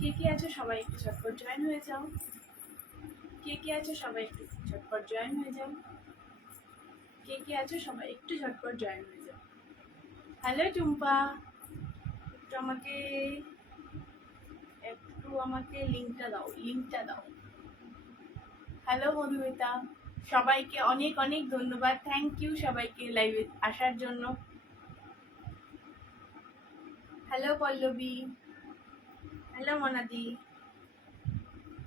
কে কে আছো সবাই একটু ঝটপট জয়েন হয়ে যাও। কে কে আছো সবাই একটু ঝটপট জয়েন হয়ে যাও। কে কে আছো সবাই একটু ঝটপট জয়েন হয়ে যাও। হ্যালো টুম্পা, একটু আমাকে লিঙ্কটা দাও। হ্যালো মধুমিতা, সবাইকে অনেক অনেক ধন্যবাদ, থ্যাংক ইউ সবাইকে লাইভে আসার জন্য। Hello Pallavi, hello Monadi.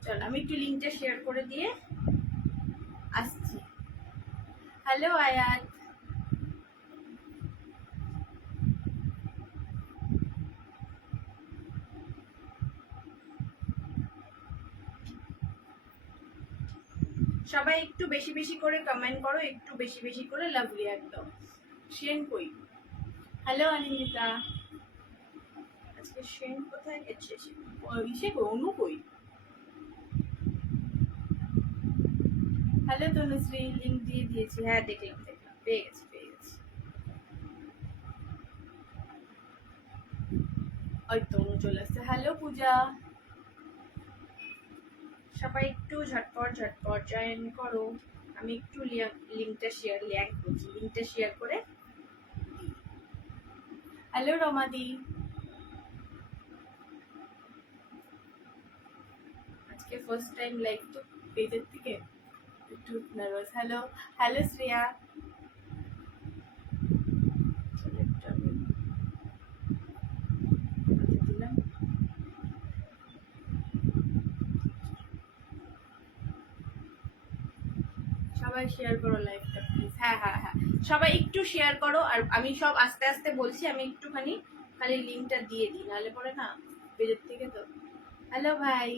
চল আমি একটু লিঙ্কটা শেয়ার করে দিয়ে আসছি। হ্যালো আয়াত, সবাই একটু বেশি বেশি করে কমেন্ট করো, একটু বেশি বেশি করে লাভলি একদম। সেন কই? হ্যালো অনিন্দিতা, আজকে সেন কোথায় গেছে? ইসে কই, অনু কই? হ্যালো তনুশ্রী, লিঙ্ক দিয়ে দিয়েছি। হ্যাঁ দেখলাম, পেয়ে গেছি। ওই তো অনু চলে আসছে। হ্যালো পূজা, সবাই একটু ঝটপট জয়েন করো। আমি একটু লিঙ্কটা শেয়ার করে। হ্যালো রমাদি, আজকে ফার্স্ট টাইম লাইভ তো পেজের থেকে একটু নার্ভাস। হ্যালো শ্রেয়া, সবাই শেয়ার করো লাইভটা প্লিজ। হ্যাঁ, সবাই একটু শেয়ার করো। আর আমি সব আস্তে আস্তে বলছি, আমি একটুখানি খালি লিঙ্কটা দিয়ে দিই, নাহলে পরে না পেজের থেকে তো। হ্যালো ভাই,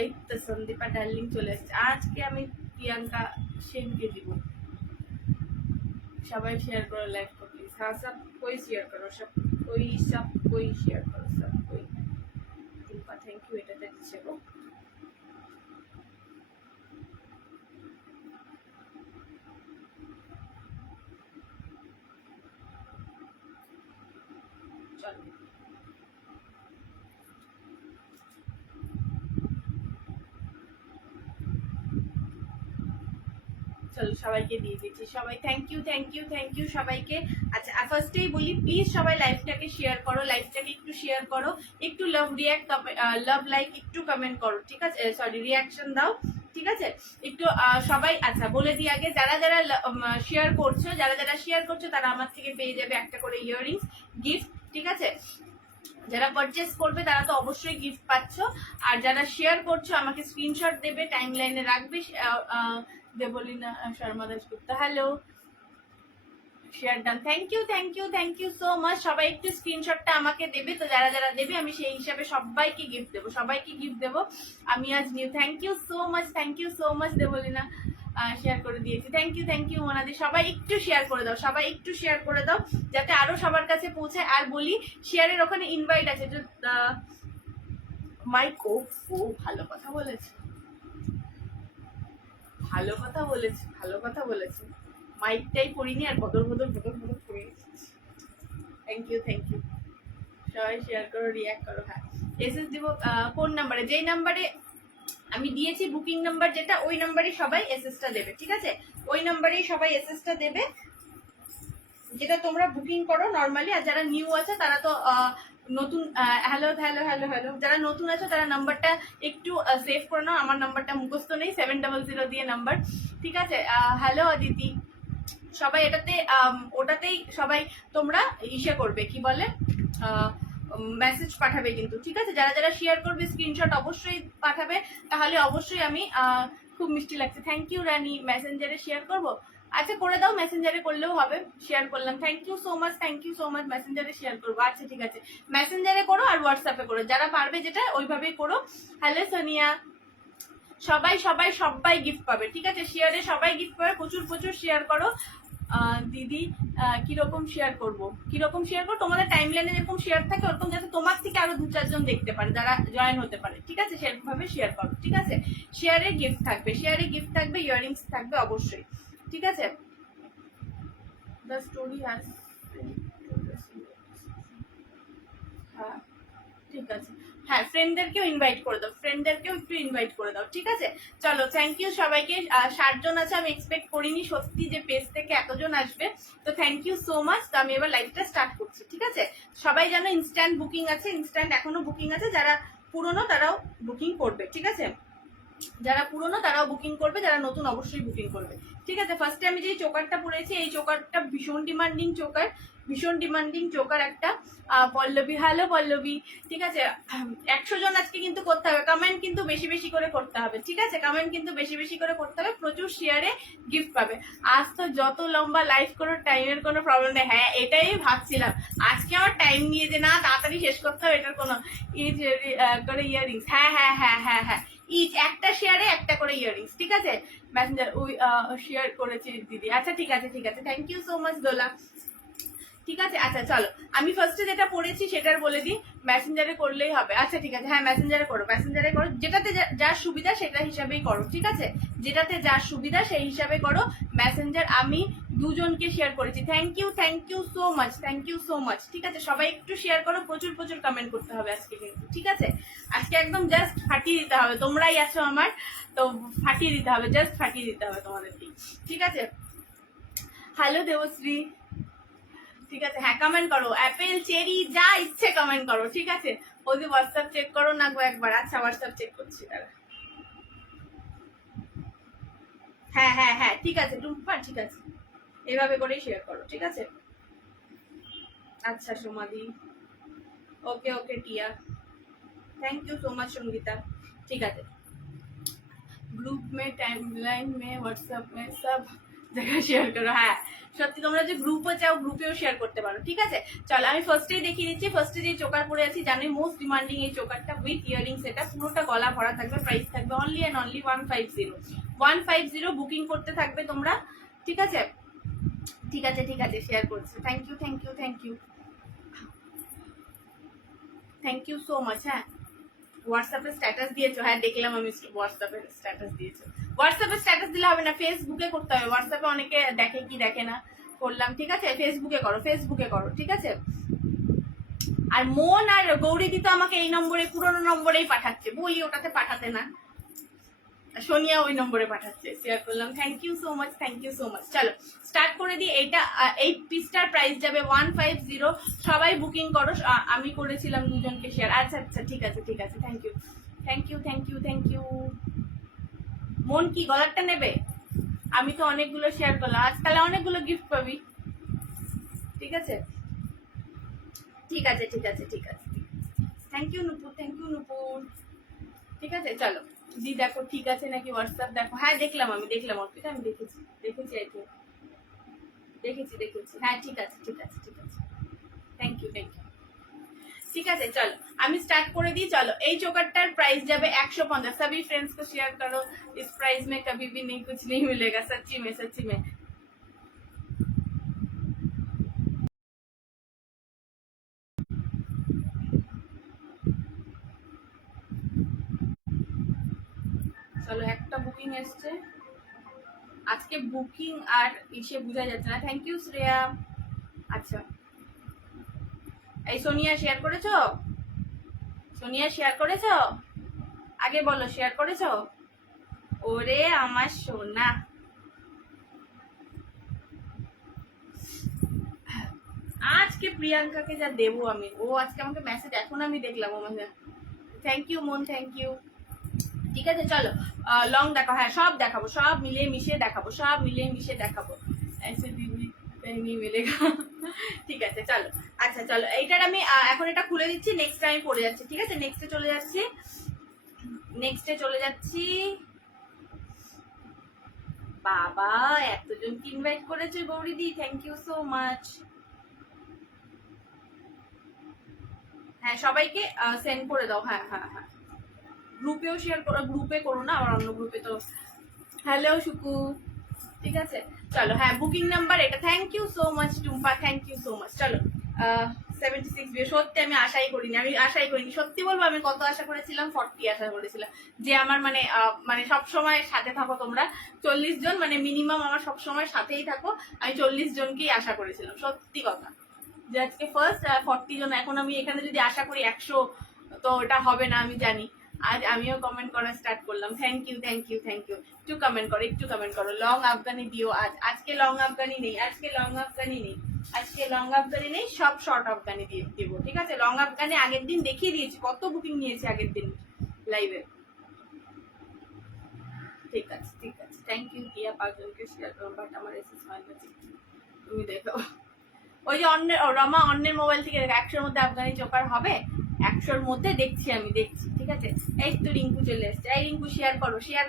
এই তো সন্দীপা ডার্লিং চলে এসছে। আজকে আমি প্রিয়াঙ্কা সেনকে দিব। সবাই শেয়ার করো লাইভটা প্লিজ। হ্যাঁ সব कोई শেয়ার করো, সব कोई শেয়ার করো, সব कोई। টুম্পা থ্যাংক ইউ, এটাতে দিচ্ছে গো। চলো সবাইকে দিয়ে দিচ্ছি। সবাই থ্যাংক ইউ সবাইকে। আচ্ছা ফার্স্টেই বলি, প্লিজ সবাই লাইভটাকে শেয়ার করো, লাইভটাকে একটু শেয়ার করো, একটু লাভ লাইক একটু কমেন্ট করো, ঠিক আছে? সরি, রিয়াকশন দাও, ঠিক আছে? একটু সবাই। আচ্ছা বলে দিই আগে, যারা শেয়ার করছো তারা আমার থেকে পেয়ে যাবে একটা করে ইয়াররিংস গিফট, ঠিক আছে? যারা পারচেস করবে তারা তো অবশ্যই গিফট পাচ্ছ। আর যারা শেয়ার করছো আমাকে স্ক্রিনশট দেবে, টাইম লাইনে রাখবে। Debolina Sharma Dasgupta, hello, share done. Thank you so much. সবাই একটু স্ক্রিনশটটা আমাকে দেবে, তো যারা দেবে আমি সেই হিসাবে সবাইকে গিফট দেবো। আমি আজ new. Thank you so much Debolina, share করে দিয়েছি। থ্যাংক ইউ ওনাদের। সবাই একটু শেয়ার করে দাও যাতে আরো সবার কাছে পৌঁছায়। আর বলি, শেয়ারের ওখানে ইনভাইট আছে। মাইক ও ভালো কথা বলেছে। মাইকটাই পড়িনি আর বদল করে গেছি। থ্যাংক ইউ সবাই শেয়ার করো, রিয়াক্ট করো। হ্যাঁ এসএস দিব কোন নাম্বারে? যেই নাম্বারে আমি দিয়েছি বুকিং নাম্বার যেটা, ওই নাম্বারই সবাই এসএসটা দেবে, ঠিক আছে? ওই নাম্বারেই সবাই এসএসটা দেবে যেটা তোমরা বুকিং করো নর্মালি। আর যারা নিউ আছে তারা তো নতুন, হ্যালো, যারা নতুন আছে তারা নাম্বারটা একটু সেভ করে নাও। আমার নাম্বারটা মুখস্থ নেই, 700 দিয়ে নাম্বার, ঠিক আছে? হ্যালো অদিতি, সবাই ওটাতেই সবাই তোমরা করবে, কি বলে, মেসেজ পাঠাবে কিন্তু, ঠিক আছে? যারা শেয়ার করবে স্ক্রিনশট অবশ্যই পাঠাবে, তাহলে অবশ্যই আমি খুব মিষ্টি লাগছে। থ্যাংক ইউ রানী। মেসেঞ্জারে শেয়ার করবো? আচ্ছা করে দাও, মেসেঞ্জারে করলেও হবে। শেয়ার করলাম, থ্যাংক ইউ সো মাচ। মেসেঞ্জারে শেয়ার করবো, আচ্ছা ঠিক আছে। মেসেঞ্জারে করো আর হোয়াটসঅ্যাপে করো, যারা পারবে যেটা ওইভাবেই করো। হ্যালো সোনিয়া, সবাই গিফট পাবে, ঠিক আছে? শেয়ারে সবাই গিফট পাবে, প্রচুর শেয়ার করো। দিদি কিরকম শেয়ার করবো তোমাদের টাইম লাইনে যেরকম শেয়ার থাকে ওরকম, যাতে তোমার থেকে আরো 2-4 জন দেখতে পারে, যারা জয়েন হতে পারে, ঠিক আছে? সেরকম ভাবে শেয়ার করো, ঠিক আছে? শেয়ারে গিফট থাকবে, ইয়াররিংস থাকবে অবশ্যই, ঠিক আছে? দ্য স্টোরি হ্যাজ, হ্যাঁ ঠিক আছে, হ্যাঁ ফ্রেন্ডদেরকেও ইনভাইট করে দাও, ফ্রেন্ডদেরকেও একটু ইনভাইট করে দাও, ঠিক আছে। চলো থ্যাংক ইউ সবাইকে। 60 জন আছে, আমি এক্সপেক্ট করিনি সত্যি যে পেজ থেকে এতজন আসবে, তো থ্যাংক ইউ সো মাচ। তো আমি এবার লাইভটা স্টার্ট করছি, ঠিক আছে। সবাই জানো ইনস্ট্যান্ট বুকিং আছে, ইনস্ট্যান্ট এখনো বুকিং আছে, যারা পুরনো তারাও বুকিং করবে, ঠিক আছে। যারা পুরনো তারাও বুকিং করবে, যারা নতুন অবশ্যই বুকিং করবে, ঠিক আছে। ফার্স্টে আমি যে চোকারটা পরেছি, এই চোকারটা ভীষণ ডিমান্ডিং চোকার, ভীষণ ডিমান্ডিং চোকার একটা। পল্লবী, হ্যালো পল্লবী, ঠিক আছে। 100 জন আজকে কিন্তু করতে হবে, কমেন্ট কিন্তু বেশি বেশি করে করতে হবে, ঠিক আছে। কমেন্ট কিন্তু বেশি বেশি করে করতে হবে, প্রচুর শেয়ারে গিফট পাবে। আজ তো যত লম্বা লাইভ করো টাইমের কোনো প্রবলেম নেই, হ্যাঁ এটাই ভাবছিলাম আজকে আমার টাইম নিয়ে যে না তাড়াতাড়ি শেষ করতে হবে, এটার কোনো করে ইয়ারিংস, হ্যাঁ হ্যাঁ হ্যাঁ হ্যাঁ হ্যাঁ, ইচ একটা শেয়ারে একটা করে ইয়ারিংস, ঠিক আছে। মেসেঞ্জার ওই শেয়ার করেছি দিদি, আচ্ছা ঠিক আছে ঠিক আছে, থ্যাংক ইউ সো মাচ দোলা, ঠিক আছে। আচ্ছা চলো আমি ফার্স্টে যেটা পড়েছি সেটার বলে দিই, মেসেঞ্জারে করলেই হবে, আচ্ছা ঠিক আছে, হ্যাঁ মেসেঞ্জারে করো, মেসেঞ্জারে করো, যেটাতে যার সুবিধা সেটা হিসাবেই করো, ঠিক আছে। যেটাতে যার সুবিধা সেই হিসাবে করো। মেসেঞ্জার আমি দুজনকে শেয়ার করেছি, thank you so much, thank you so much, ঠিক আছে। সবাই একটু শেয়ার করো, প্রচুর প্রচুর কমেন্ট করতে হবে আজকে কিন্তু, ঠিক আছে। আজকে একদম জাস্ট ফাটিয়ে দিতে হবে, তোমরাই আছো আমার, তো ফাটিয়ে দিতে হবে, জাস্ট ফাটিয়ে দিতে হবে তোমাদেরকে, ঠিক আছে। হ্যালো দেবশ্রী, ঠিক আছে, হ্যাঁ কমেন্ট করো, অ্যাপেল চেরি যা ইচ্ছে কমেন্ট করো, ঠিক আছে। ওদের হোয়াটসঅ্যাপ চেক করো না গো একবার, আচ্ছা হোয়াটসঅ্যাপ চেক করছি তারা, হ্যাঁ হ্যাঁ হ্যাঁ ঠিক আছে টুম্পা, ঠিক আছে এভাবে করেই শেয়ার করো, ঠিক আছে। আচ্ছা সোমাদি, ওকে ওকে টিয়া, thank you so much Sangeeta, ठीक है। গ্রুপ মে টাইমলাইন মে হোয়াটসঅ্যাপ মে সব জায়গায় শেয়ার করো, হ্যাঁ সত্যি তোমরা যে গ্রুপে চাও গ্রুপেও শেয়ার করতে পারো, ঠিক আছে। চলো আমি ফার্স্টেই দেখিয়ে দিচ্ছি, ফার্স্টে যে চোকার পরে আছি জানোই মোস্ট ডিমান্ডিং এই চোকারটা উইথ ইয়ারিংস, এটা পুরোটা গলা ভরা থাকবে, প্রাইস থাকবে অনলি অ্যান্ড অনলি 150, 150 বুকিং করতে থাকবে তোমরা, ঠিক আছে। ঠিক আছে ঠিক আছে শেয়ার করছি, thank you thank you thank you thank you so much. হ্যাঁ হোয়াটসঅ্যাপে স্ট্যাটাস দিয়েছো, হ্যাঁ দেখলাম আমি হোয়াটসঅ্যাপে স্ট্যাটাস দিয়েছো, হোয়াটসঅ্যাপে স্ট্যাটাস দিলে হবে না, ফেসবুকে করতে হবে, হোয়াটসঅ্যাপে অনেকে দেখে কি দেখে না, করলাম ঠিক আছে। ফেসবুকে করো, ফেসবুকে করো, ঠিক আছে। আর মন আর গৌরীদি তো আমাকে এই নম্বরে পুরোনো নম্বরেই পাঠাচ্ছে, বলি ওটাতে পাঠাতে না, সোনিয়া ওই নম্বরে পাঠাচ্ছে, শেয়ার করলাম, thank you so much, thank you so much. চলো স্টার্ট করে দিই। এইটা এই পিসটার প্রাইস যাবে 150, সবাই বুকিং করো, আমি করেছিলাম দুজনকে শেয়ার, আচ্ছা আচ্ছা ঠিক আছে ঠিক আছে, thank you thank you thank you thank you. মন কি গলারটা নেবে? আমি তো অনেকগুলো শেয়ার করলাম, আজকাল অনেকগুলো গিফট পাবি, ঠিক আছে ঠিক আছে ঠিক আছে ঠিক আছে, thank you Nupur, thank you Nupur, ঠিক আছে। চলো দি দেখো ঠিক আছে নাকি, হোয়াটসঅ্যাপ দেখো, হ্যাঁ দেখলাম আমি দেখলাম, অর্পিতা আমি দেখেছি দেখেছি আর কি, দেখেছি দেখেছি, হ্যাঁ ঠিক আছে ঠিক আছে ঠিক আছে, থ্যাংক ইউ থ্যাংক ইউ, ঠিক আছে। চলো আমি স্টার্ট করে দিই। চলো এই চোকারটার প্রাইস যাবে 150, सभी फ्रेंड्स को शेयर करो, इस प्राइस में कभी भी नहीं कुछ नहीं मिलेगा, सच्ची में सच्ची में। চলো একটা বুকিং এসছে, আজকে বুকিং আর ইসে বোঝা যাচ্ছে না, থ্যাংক ইউ শ্রেয়া। আচ্ছা এই সোনিয়া শেয়ার করেছো, সোনিয়া শেয়ার করেছো, আগে বলো শেয়ার করেছো, ওরে আমার সোনা, আজকে প্রিয়াঙ্কাকে যা দেবো আমি, ও আজকে আমাকে মেসেজ এখন আমি দেখলাম, ও মানে থ্যাংক ইউ মন, থ্যাংক ইউ, ঠিক আছে। চলো লং দেখাও, হ্যাঁ সব দেখাবো, সব মিলিয়ে মিশিয়ে দেখাবো, সব মিলিয়ে মিশিয়ে দেখাবো, ऐसे दीदी कहीं नहीं मिलेगा, ঠিক আছে চলো। আচ্ছা চলো এইটার আমি এখন এটা খুলে দিচ্ছি, নেক্সট আমি পড়ে যাচ্ছি, ঠিক আছে। নেক্সটে চলে যাচ্ছি, নেক্সটে চলে যাচ্ছি। বাবা এতজনকে ইনভাইট করেছে গৌরীদি, থ্যাংক ইউ সো মাচ, হ্যাঁ সবাইকে সেন্ড করে দাও, হ্যাঁ হ্যাঁ হ্যাঁ গ্রুপেও শেয়ার করো, গ্রুপে করো না আবার অন্য গ্রুপে তো, হ্যালো সুকু, ঠিক আছে। চলো হ্যাঁ বুকিং নাম্বার এটা, thank you so much Tumpa, thank you so much. চলো 76 সত্যি আমি আশাই করিনি, সত্যি বলবো আমি কত আশা করেছিলাম, 40 আশা করেছিলাম যে আমার মানে মানে সবসময় সাথে থাকো তোমরা 40 জন, মানে মিনিমাম আমার সবসময় সাথেই থাকো, আমি 40 জনকেই আশা করেছিলাম, সত্যি কথা যে আজকে ফার্স্ট 40 জন। এখন আমি এখানে যদি আশা করি 100, তো ওটা হবে না আমি জানি। আজ আমিও কমেন্ট করা স্টার্ট করলাম। Thank you thank you thank you. একটু কমেন্ট করো লং আফগানি দিও। আজকে লং আফগানি নেই, আজকে লং আফগানি নেই, সব শর্ট আফগানি দিয়ে দিব, ঠিক আছে? লং আফগানি আগের দিন দেখিয়ে দিয়েছি, কত বুকিং নিয়েছে আগের দিন লাইভে। ঠিক আছে থ্যাংক ইউ। কিয়া 5 জনকে শেয়ার করো, বাট আমার এসএস হয় না, তুমি দেখো। ওই যে রমা অন্যের মোবাইল থেকে দেখো, 100-র মধ্যে আফগানি চোকার হবে, 100-র মধ্যে দেখছি, ঠিক আছে? এই তো রিঙ্কু চলে এসছে। এই রিঙ্কু শেয়ার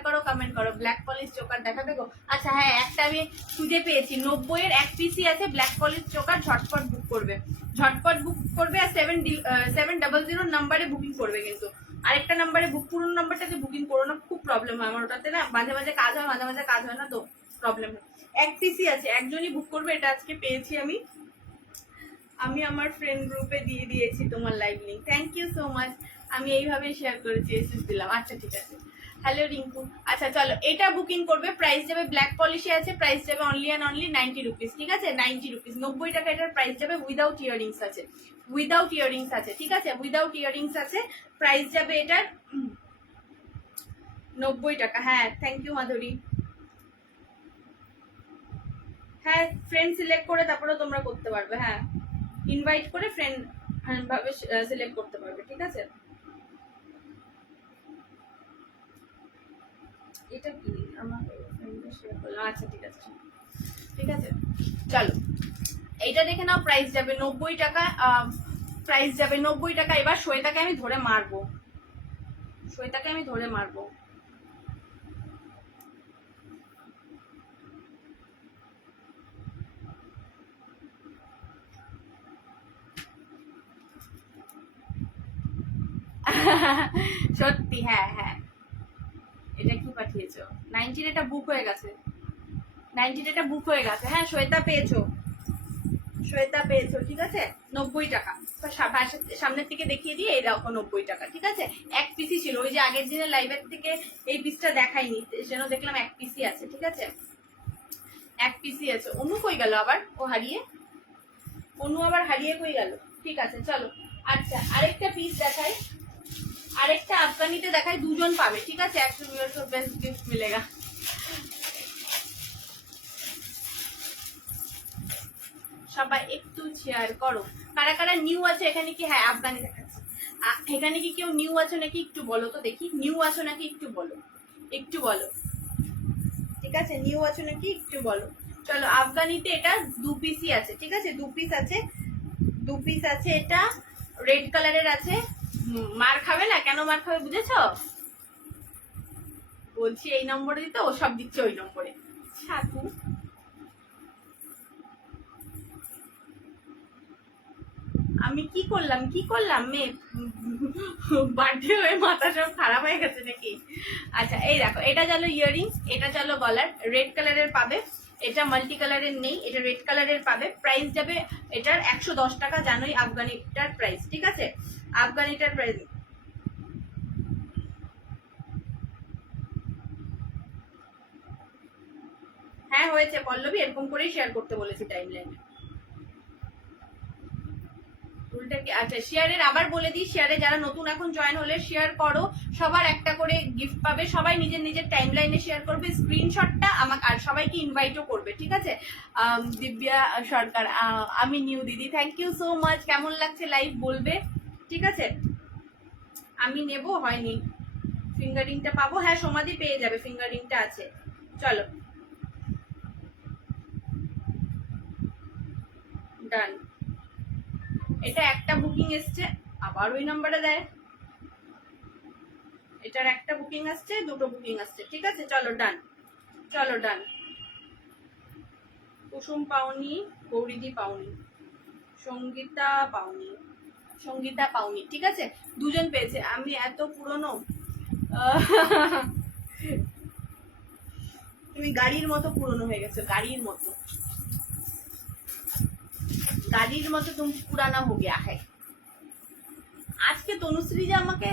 করো, কমেন্ট করো। ব্ল্যাক পলিশ চোকার দেখাবে গো? আচ্ছা হ্যাঁ, একটা আমি খুঁজে পেয়েছি, 90-এর 1 পিসি আছে ব্ল্যাক পলিশ চোকার, ঝটপট বুক করবে আর 700 নাম্বারে বুকিং করবে। কিন্তু আরেকটা নাম্বারে পুরনো নাম্বারটাতে বুকিং করো না, খুব প্রবলেম হয় আমার ওটাতে না, মাঝে মাঝে কাজ হয় না, তো প্রবলেম হয়। 1 পিসি আছে, একজনই বুক করবে, এটা আজকে পেয়েছি আমি আমার ফ্রেন্ড গ্রুপে দিয়ে দিয়েছি তোমার live link. Thank you so much. আমি এইভাবে শেয়ার করেছি, এসএস দিলাম। আচ্ছা ঠিক আছে, হ্যালো রিঙ্কু। আচ্ছা চলো, এটা বুকিং করবে, প্রাইস যাবে, ব্ল্যাক পলিশে আছে, প্রাইস যাবে অনলি অ্যান্ড অনলি 90 রুপিস, ঠিক আছে? 90 রুপিস, 90 টাকা এটার প্রাইস যাবে, উইদাউট ইয়ারিংস আছে, ঠিক আছে? উইদাউট ইয়ারিংস আছে, প্রাইস যাবে এটার 90 টাকা। হ্যাঁ থ্যাংক ইউ মাধুরী। হ্যাঁ, ফ্রেন্ড সিলেক্ট করে তারপরে তোমরা করতে পারবে। হ্যাঁ, ইনভাইট করে ফ্রেন্ড ভাবে সিলেক্ট করতে পারবে, ঠিক আছে? এটা কি আমার ফ্রেন্ডে শেয়ার করলাম। আচ্ছা ঠিক আছে চলো, এইটা দেখে নাও, প্রাইস যাবে 90 টাকা, এবার শ্বেতাকে আমি ধরে মারবো, সত্যি। হ্যাঁ এটা কি পাঠিয়েছো? 90 এটা বুক হয়ে গেছে, হ্যাঁ শ্বেতা পেয়েছো, ঠিক আছে? 90 টাকা। সামনের থেকে দেখিয়ে দিয়ে এই দেখো 90 টাকা, ঠিক আছে? 1 পিসি ছিল, ওই যে আগের দিনের লাইভের থেকে এই পিসটা দেখাইনি, যেন দেখলাম 1 পিসি আছে, ঠিক আছে? 1 পিসি আছে। অনু কই গেল আবার? অনু আবার হারিয়ে কই গেল? ঠিক আছে চলো। আচ্ছা আরেকটা পিস দেখাই, আরেকটা আফগানিতে দেখাই, 2 জন পাবে, ঠিক আছে? 100 ভিউয়ার্স বেস্ট গিফট মিলেগা। সবাই একটু শেয়ার করো, কারা নিউ আছে এখানে। কি হ্যাঁ আফগানি দেখাচ্ছে, এখানে কি কেউ নিউ আছো নাকি একটু বলো তো দেখি, নিউ আছো নাকি একটু বলো, ঠিক আছে? নিউ আছো নাকি একটু বলো। চলো, আফগানিতে এটা 2 পিসই আছে, ঠিক আছে? 2 পিস আছে, এটা রেড কালারের আছে। মার খাবে না, কেন মার খাবে বুঝেছো? বলছি এই নম্বরে দিতে, ও সব দিচ্ছে ওই নম্বরে। ছাতু আমি কি করলাম মেয়ে, বার্থডে হয়ে মাথা সব খারাপ হয়ে গেছে নাকি? আচ্ছা এই দেখো, এটা চলো ইয়াররিংস, এটা চলো গলার, রেড কালারের পাবে, এটা মাল্টি কালারের নেই, এটা রেড কালারের পাবে। প্রাইস যাবে এটার 110 টাকা, জানোই আফগানিটার প্রাইস, ঠিক আছে? আফগানিটার প্রাইস হ্যাঁ হয়েছে পল্লবী, এরকম করেই শেয়ার করতে বলেছি টাইম লাইনে। আচ্ছা শেয়ারের আবার বলে দিই, শেয়ারে যারা নতুন এখন জয়েন হলে শেয়ার করো, সবার একটা করে গিফট পাবে, সবাই নিজের টাইম লাইনে শেয়ার করবে, স্ক্রিনশটটা আমাকে, আর সবাইকে ইনভাইটও করবে, ঠিক আছে? দিব্যা সরকার, আমি নিউ দিদি, থ্যাংক ইউ সো মাচ। কেমন লাগছে লাইভ বলবে, ঠিক আছে? আমি নেব, হয়নি, ফিঙ্গারিংটা পাবো। হ্যাঁ সমাধি পেয়ে যাবে, ফিঙ্গারিংটা আছে। চলো ডান। এটা একটা বুকিং এসছে, আবার ওই নাম্বারে দেয়, এটার একটা বুকিং আসছে, 2টো বুকিং আসছে, ঠিক আছে? চলো ডান। কুসুম পাওনি, গৌরীদি পাওনি, সঙ্গীতা পাওনি, ঠিক আছে? 2 জন পেয়েছে। আমি এত পুরনো, তুমি গাড়ির মতো পুরনো হয়ে গেছো, গাড়ির দাদির মতো তুমি পুরানা হো গিয়া হ্যায়। আজকে তনুশ্রী যে আমাকে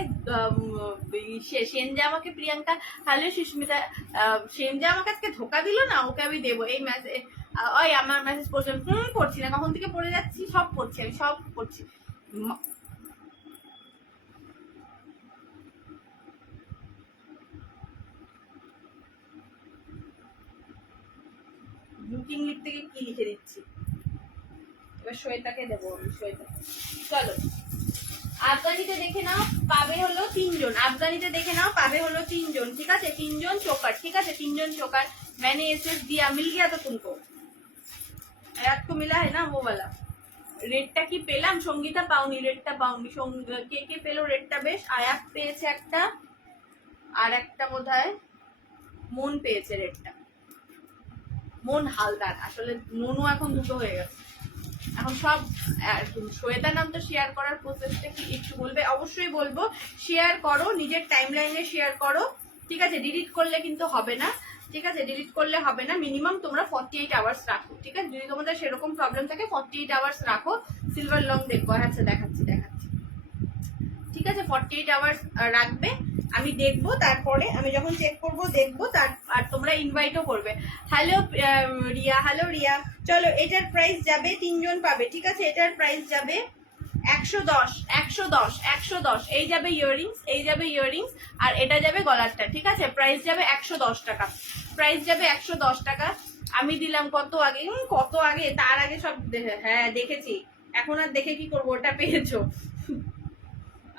সেন যে আমাকে প্রিয়াঙ্কা, হ্যালো সুস্মিতা, সেন যে আমাকে আজকে ধোকা দিল না, ওকে আমি দেবো এই মেসেজ। ওই আমার মেসেজ পড়ছেন, পড়ছি না, কখন থেকে পড়ে যাচ্ছি, সব পড়ছি আমি, সব পড়ছি। বুকিং লিখতে গিয়ে কি লিখে দিচ্ছি, এবার শ্বেতাকে দেবো আমি, শ্বেতা। চলো আফগানিতে দেখে নাও, পাবে হলো 3 জন। আফগানিতে দেখে নাও, পাবে হলো 3 জন, ঠিক আছে? 3 জন চোকার, ঠিক আছে? 3 জন চোকার। मैंने एसएस दिया, मिल गया तो तुमको, याद को मिला है ना वो वाला। রেডটা কি পেলাম? সঙ্গীতা পাওনি, রেডটা পাওনি। কে কে পেলো রেডটা? বেশ, আয়াত পেয়েছে একটা, আর একটা বোধহয় মন পেয়েছে রেডটা। মন হালদার, আসলে মনও এখন দুটো হয়ে গেছে এখন সব। শ্বেতা নাম তো শেয়ার করার প্রসেসটা কি একটু বলবে? অবশ্যই বলবো, শেয়ার করো, নিজের টাইম লাইনে শেয়ার করো, ঠিক আছে? ডিলিট করলে কিন্তু হবে না, ঠিক আছে? ডিলিট করলে হবে না, মিনিমাম তোমরা 48 আওয়ার্স রাখো, ঠিক আছে? যদি তোমাদের সেরকম প্রবলেম থাকে 48 আওয়ার্স রাখো। সিলভার লং দেখবো, আচ্ছা দেখাচ্ছি, ঠিক আছে? 48 আওয়ার্স রাখবে, আমি দেখবো, তারপরে আমি যখন চেক করবো দেখবো, আর তোমরা ইনভাইটও করবে। Hello Riya, hello Riya. চলো, এটার প্রাইস যাবে, 3 জন পাবে, ঠিক আছে? এটার প্রাইস যাবে 110, 110, 110। এই যাবে ইয়াররিংস, এই যাবে ইয়াররিংস, আর এটা যাবে গলারটা, ঠিক আছে? প্রাইস যাবে 110 টাকা, প্রাইস যাবে 110 টাকা। আমি দিলাম কত আগে, কত আগে, তার আগে সব হ্যাঁ দেখেছি, এখন আর দেখে কি করবো, ওটা পেয়েছো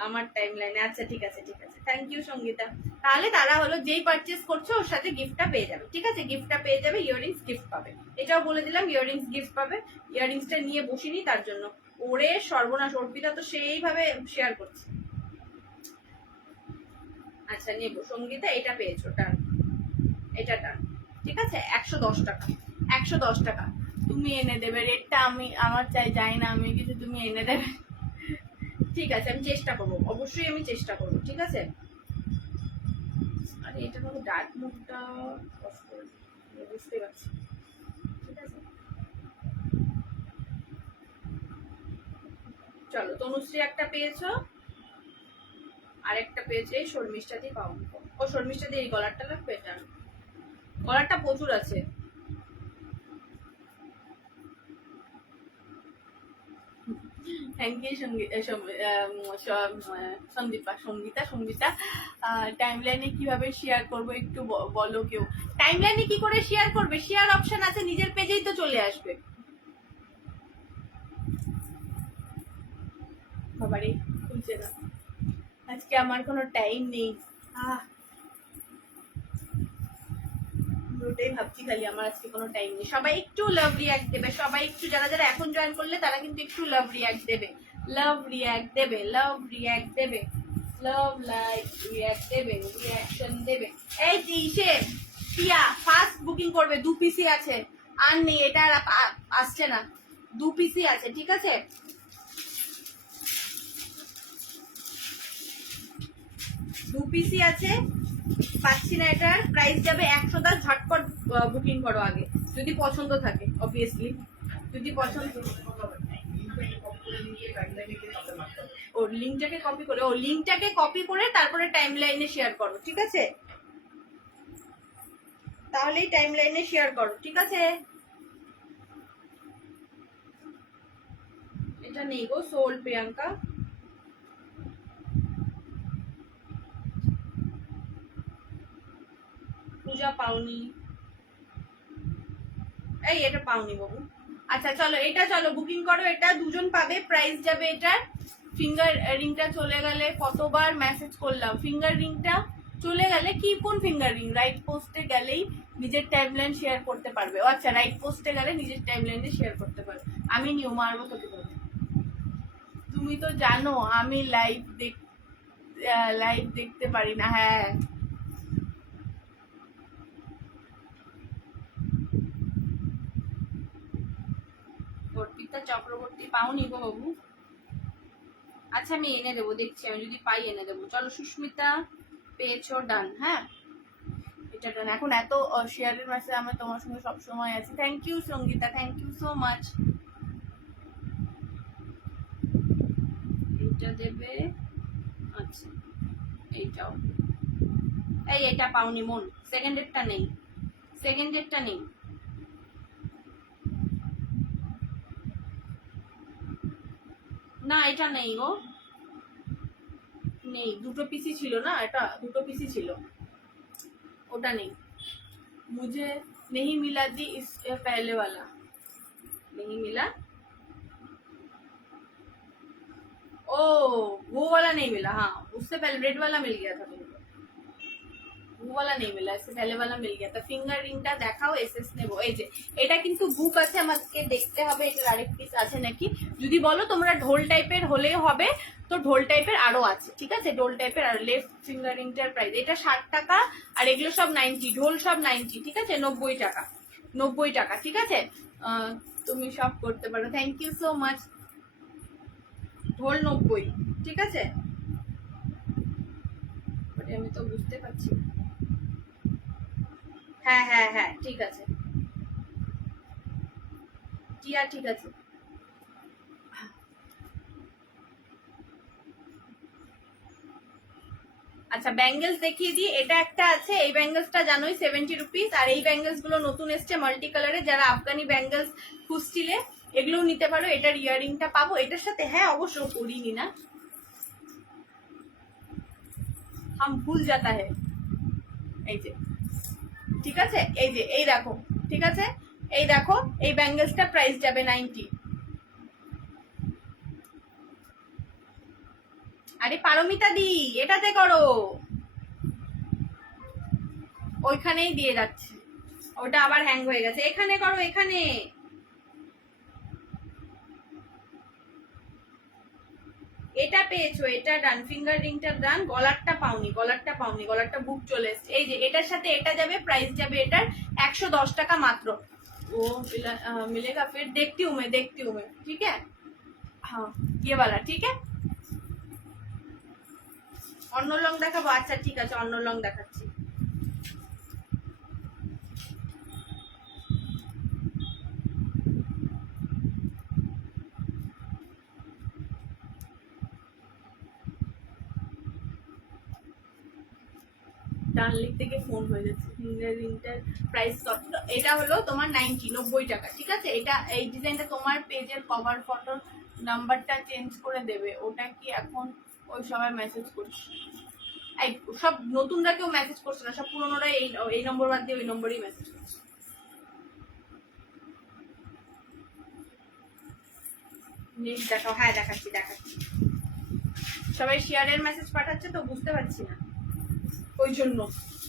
আমার টাইম লাইনে। আচ্ছা ঠিক আছে, ঠিক আছে, থ্যাংক ইউ সঙ্গীতা। তাহলে তারা হলো যেই পারচেস করছো ওর সাথে গিফটটা পেয়ে যাবে, ঠিক আছে? গিফটটা পেয়ে যাবে, ইয়াররিংস গিফট পাবে, এটাও বলে দিলাম, ইয়াররিংস গিফট পাবে। ইয়াররিংসটা নিয়ে বসিনি তার জন্য। ওরে সর্বনাশ, অর্পিতা তো সেইভাবে শেয়ার করছে। আচ্ছা নেবো সঙ্গীতা, এটা পেয়েছো, টান, এটা টান, ঠিক আছে? 110 টাকা, 110 টাকা তুমি এনে দেবে। রেটটা আমি আমার যাই না আমি কিছু, তুমি এনে দেবে, ঠিক আছে? আমি চেষ্টা করবো, অবশ্যই আমি চেষ্টা করবো, ঠিক আছে? আরে এটা মধ্যে ডার্ক মুডটা অফ করে বুঝতে পারছি, ঠিক আছে? চলো, তনুশ্রী একটা পেয়েছো, আরেকটা পেয়েছে এই শর্মিষ্ঠা দিয়ে পাবো। ও শর্মিষ্ঠা দিয়ে এই গলারটা লাগবে, জানো গলারটা প্রচুর আছে। Thank you Sangeeta. টাইম লাইনে কিভাবে শেয়ার করবো একটু বলো কেউ। টাইম লাইনে কি করে শেয়ার করবে? শেয়ার অপশন আছে, নিজের পেজেই তো চলে আসবে। বাবারে খুলছে না, আজকে আমার কোনো টাইম নেই। ওটাই ভাবছি খালি, আমার আজকে কোনো টাইম নেই। সবাই একটু লাভ রিয়াক্ট দেবে, সবাই একটু, যারা যারা এখন জয়েন করলে তারা কিন্তু একটু লাভ রিয়াক্ট দেবে, লাভ রিয়াক্ট দেবে, লাভ রিয়াক্ট দেবে, লাভ লাইক রিয়াক্ট দেবে, রিয়াকশন দেবে। এই যে টিয়া ফার্স্ট বুকিং করবে, 2 পিসি আছে, আর নেই, এটা আর আসছে না, 2 পিসি আছে, ঠিক আছে? 2 পিসি আছে, পাচ্ছি না। এটার প্রাইস যাবে 110। ঝটপট বুকিং করো আগে, যদি পছন্দ থাকে, অবভিয়াসলি যদি পছন্দ। ওর লিঙ্কটাকে কপি করে, ও লিঙ্কটাকে কপি করে তারপরে টাইম লাইনে শেয়ার করো, ঠিক আছে? তাহলেই টাইম লাইনে শেয়ার করো, ঠিক আছে? এটা নেই গো সোল প্রিয়াঙ্কা, পূজা পাওনি, এই এটা পাওনি বাবু। আচ্ছা চলো, এটা চলো বুকিং করো, এটা 2 জন পাবে, প্রাইস যাবে এটার। ফিঙ্গার রিংটা চলে গেলে, কতবার মেসেজ করলাম, ফিঙ্গার রিংটা চলে গেলে কি, কোন ফিঙ্গার রিং? রাইট পোস্টে গেলেই নিজের টাইমলাইন শেয়ার করতে পারবে। ও আচ্ছা, রাইট পোস্টে গেলে নিজের টাইমলাইনে শেয়ার করতে পারবে। আমি নিউ মারবো তোকে বলে, তুমি তো জানো আমি লাইভ দেখতে পারি না। হ্যাঁ অর্পিতা চক্রবর্তী পাওনি গো বাবু। আচ্ছা আমি এনে দেবো, দেখছি আমি যদি পাই এনে দেবো। চলো সুস্মিতা পেয়েছো, ডান। হ্যাঁ এটা ডান। এখন এত শেয়ারের মেসেজ, আমরা তোমার সঙ্গে সবসময় আছি। Thank you Sangeeta, thank you so much. এইটা দেবে। আচ্ছা এইটাও, এইটা পাওনি মন, সেকেন্ডেরটা নেই, সেকেন্ডেরটা নেই। না এটা নেই গো, নেই, দুটো পিসি ছিল না, এটা দুটো পিসি ছিল, ওটা নেই। मुझे नहीं मिला जी इस पहले वाला, नहीं मिला। ओ वो वाला नहीं मिला, हाँ उससे पहले रेड वाला मिल गया था तुमको, वो वाला नहीं मिला, इससे पहले वाला मिल गया था। फिंगार रिंगটা দেখাও এসএস নেব। এই যে এটা কিন্তু বুক আছে, আমাকে দেখতে হবে এটার আরেক পিস আছে নাকি। যদি বলো তোমরা ঢোল টাইপের হলেও হবে, তো ঢোল টাইপের আরো আছে, ঠিক আছে, ঢোল টাইপের। আর লেফট ফিঙ্গার রিংটার প্রাইস এটা 60 টাকা, আর এগুলো সব 90, ঢোল সব 90, ঠিক আছে, 90 টাকা, 90 টাকা, ঠিক আছে। তুমি সব করতে পারো, থ্যাংক ইউ সো মাচ। ঢোল 90, ঠিক আছে, আমি তো বুঝতে পারছি। হ্যাঁ হ্যাঁ হ্যাঁ ঠিক আছে, টিয়া ঠিক আছে। আচ্ছা ব্যাঙ্গেলস দেখিয়ে দিই, এটা একটা আছে, এই ব্যাঙ্গেলসটা জানোই 70 রুপিস, আর এই ব্যাঙ্গেলস গুলো নতুন এসছে মাল্টি কালারে, যারা আফগানি ব্যাঙ্গেলস খুঁজছিলে এগুলোও নিতে পারো। এটার ইয়ারিংটা পাবো এটার সাথে, হ্যাঁ অবশ্য করিনি না, হাম ভুল যাতা হ্যায়। এই যে ঠিক আছে, এই যে এই দেখো, ঠিক আছে, এই দেখো এই ব্যাঙ্গেলসটা প্রাইস যাবে 90। আরে পারমিতা দি এটাতে করো, ওইখানেই দিয়ে যাচ্ছে, ওটা আবার হ্যাং হয়ে গেছে, এখানে করো, এখানে। এটা পেয়েছো, এটা ডান, ফিঙ্গার রিংটা ডান, গলারটা পাওনি, গলারটা পাওনি, গলারটা বুক চলে এসছে। এই যে এটার সাথে এটা যাবে, প্রাইস যাবে এটার 110 টাকা মাত্র। ও मिलेगा फिर, देखती हूँ मैं, ठीक है, हाँ ये वाला ठीक है। অন্য লং দেখাবো, আচ্ছা ঠিক আছে, অন্য লং দেখাচ্ছি। ডান লিখ থেকে ফোন হয়ে যাচ্ছে। ফিঙ্গার রিংটার প্রাইস কত? এটা হলো তোমার 90 টাকা, ঠিক আছে। এটা এই ডিজাইনটা তোমার পেজের কভার ফটোর নাম্বারটা চেঞ্জ করে দেবে, ওটা কি এখন ওই সবাই মেসেজ করছে, এই সব নতুনরা কেউ মেসেজ করছে না, সব পুরোনোরা এই নম্বর বাদ দিয়ে ওই নম্বরেই মেসেজ করছে। নেক্সট দেখাও, হ্যাঁ দেখাচ্ছি, সবাই শেয়ারের মেসেজ পাঠাচ্ছে তো বুঝতে পারছি না, ওই জন্য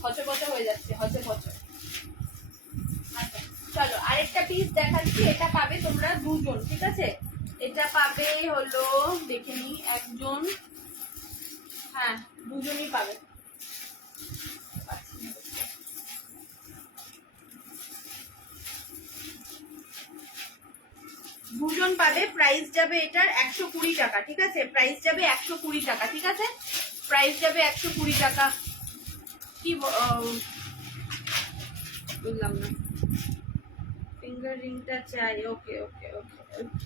হচপচ হয়ে যাচ্ছে, হচপচ। আচ্ছা চলো আরেকটা পিস দেখাচ্ছি, এটা পাবে তোমরা দুজন, ঠিক আছে, এটা পাবে হলো দেখে নি একজন, হ্যাঁ দুজনই পাবে, দুজন পাবে। প্রাইস যাবে এটার 120 টাকা, ঠিক আছে, প্রাইস যাবে 120 টাকা, ঠিক আছে, প্রাইস যাবে 120 টাকা। কি বুঝলাম না, ফিঙ্গার রিংটা চাই, ওকে ওকে ওকে ওকে,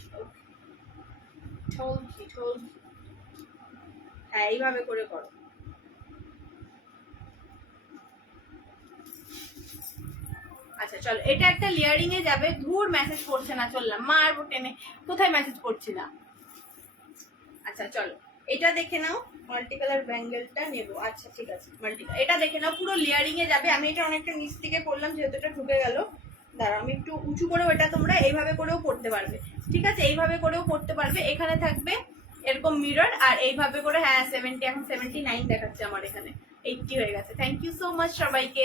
হ্যাঁ এইভাবে করে করো। আচ্ছা চলো এটা একটা লেয়ারিং এ যাবে, ধুর মেসেজ করছে না, চললাম মারবো টেনে, কোথায় মেসেজ করছি না। আচ্ছা চলো এটা দেখে নাও, মাল্টি কালার ব্যাঙ্গেলটা নেবো, আচ্ছা ঠিক আছে, এটা দেখে নাও, পুরো লেয়ারিং এ যাবে। আমি এটা অনেকটা নিচ থেকে করলাম যেহেতু এটা ঢুকে গেল, দাঁড়াও আমি একটু উঁচু করেও, এটা তোমরা এইভাবে করেও পড়তে পারবে, ঠিক আছে, এইভাবে করেও পড়তে পারবে। এখানে থাকবে এরকম মিরর, আর এইভাবে করে, হ্যাঁ 70, এখন 79 দেখাচ্ছে আমার, এখানে 80 হয়ে গেছে। থ্যাংক ইউ সো মাচ সবাইকে।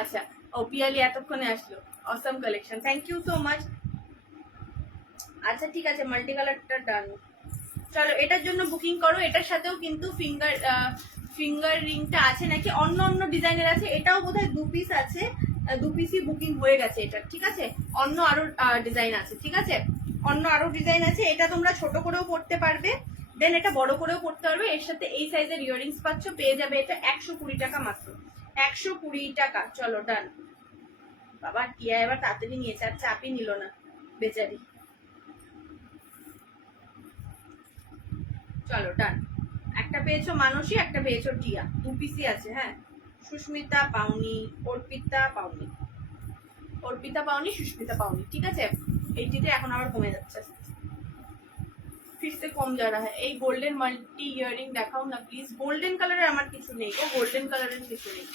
আচ্ছা ও পিয়ালি এতক্ষণে আসলো, Assam collection, thank you so much. আচ্ছা ঠিক আছে, মাল্টি কালারটা ডান। চলো এটার জন্য বুকিং করো, এটার সাথেও কিন্তু ফিঙ্গার রিংটা আছে নাকি, অন্য অন্য ডিজাইনের আছে, এটাও বোধহয় 2 পিস আছে, 2 পিসই বুকিং হয়ে গেছে এটা, ঠিক আছে, অন্য আরো ডিজাইন আছে, ঠিক আছে, অন্য আরো ডিজাইন আছে। এটা তোমরা ছোট করেও পড়তে পারবে, দেন এটা বড় করেও পড়তে পারবে, এর সাথে এই সাইজের ইয়ারিংস পাচ্ছ, পেয়ে যাবে এটা 120 টাকা মাত্র, 120 টাকা। চলো ডান। বাবা টিয়া এবার তাড়াতাড়ি নিয়েছে, আর চাপই নিল না বেচারি। চলো ডান। একটা পেয়েছো মানসী, একটা পেয়েছো টিয়া, 2 পিসই আছে। হ্যাঁ, সুস্মিতা পাওনি, অর্পিতা পাওনি, অর্পিতা পাওনি, সুস্মিতা পাওনি। ঠিক আছে, এইটিতে এখন আবার কমে যাচ্ছে, फिर से कम जा रहा है। এই গোল্ডেন মাল্টি ইয়ারিং দেখাও না প্লিজ। গোল্ডেন কালারের আমার কিছু নেই ও, গোল্ডেন কালারের কিছু নেই।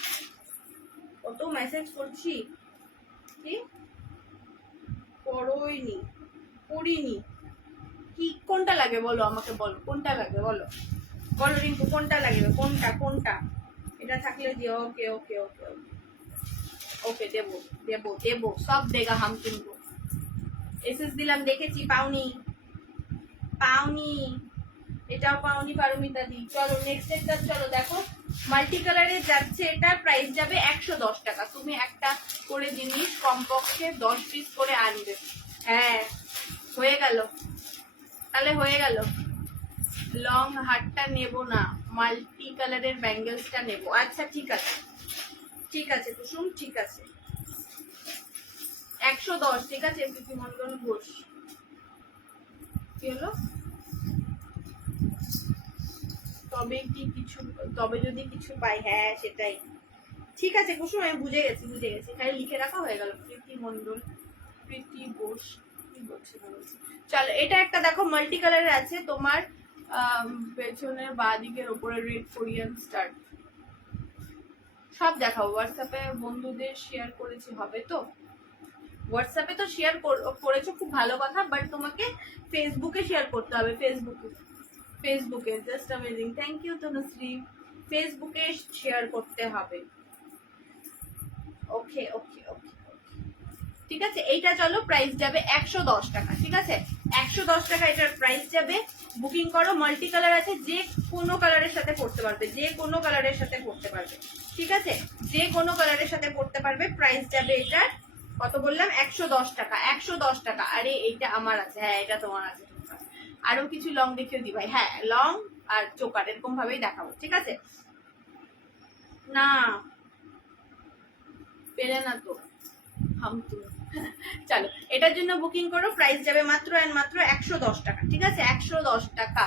কত মেসেজ করছি, কি করোইনি, করিনি, কি কোনটা লাগে বলো আমাকে, বলো কোনটা লাগে বলো, বলো রিঙ্কু কোনটা লাগবে, কোনটা কোনটা? এটা থাকলে দিও। ওকে ওকে ওকে ওকে, দেবো দেবো দেবো, সব দেগা হাম তুমকো। এসএস দিলাম, দেখেছি, পাওনি পাওনি, এটাও পাওনি পারমিতা দি। চলো নেক্সট একটা, চলো দেখো মাল্টি কালারের যাচ্ছে, এটা প্রাইস যাবে 110 টাকা। তুমি একটা করে জিনিস কমপক্ষে 10 পিস করে আনবে। হ্যাঁ হয়ে গেল, তাহলে হয়ে গেল। লং হারটা নেব না, মাল্টি কালারের ব্যাঙ্গেলসটা নেব। আচ্ছা ঠিক আছে, ঠিক আছে কুসুম, ঠিক আছে 110। ঠিক আছে প্রীতি মন্ডল ঘোষ, কি হলো? তবে কি কিছু, তবে যদি কিছু পাই, হ্যাঁ সেটাই। ঠিক আছে কুসুম, আমি বুঝে গেছি বুঝে গেছি, তাই লিখে রাখা হয়ে গেল। প্রীতি মন্ডল, প্রীতি ঘোষ, কি বলছি না বলছি। চলো এটা একটা দেখো মাল্টি কালারের আছে তোমার, পেছনের বাঁ দিকের ওপরে রেড কোরিয়ান স্টার। সব দেখাবো হোয়াটসঅ্যাপে, বন্ধুদের শেয়ার করেছি, হবে তো? হোয়াটসঅ্যাপে তো শেয়ার করেছো, খুব ভালো কথা, বাট তোমাকে ফেসবুকে শেয়ার করতে হবে। ফেসবুকে, ফেসবুকে just amazing, thank you Tanushree. ফেসবুকে শেয়ার করতে হবে। ওকে ওকে ওকে, ঠিক আছে। এইটা চলো প্রাইস যাবে 110 টাকা। ঠিক আছে 110 টাকা এটার প্রাইস যাবে। বুকিং করো। মাল্টি কালার আছে, যে কোনো কালারের সাথে পড়তে পারবে, যে কোনো কালারের সাথে পড়তে পারবে। ঠিক আছে, যে কোনো কালারের সাথে পড়তে পারবে। প্রাইস যাবে এটার কত বললাম, 110 টাকা। 110 টাকা। আরে এইটা আমার আছে, হ্যাঁ এটা তোমার আছে। আরো কিছু লং দেখিয়ে দি ভাই। হ্যাঁ লং আর চোকার এরকম ভাবেই দেখাবো। ঠিক আছে, না পেলে না তো হাম তুমি। চলো এটার জন্য বুকিং করো। প্রাইস যাবে মাত্র এন্ড মাত্র 110 টাকা। ঠিক আছে 110 টাকা।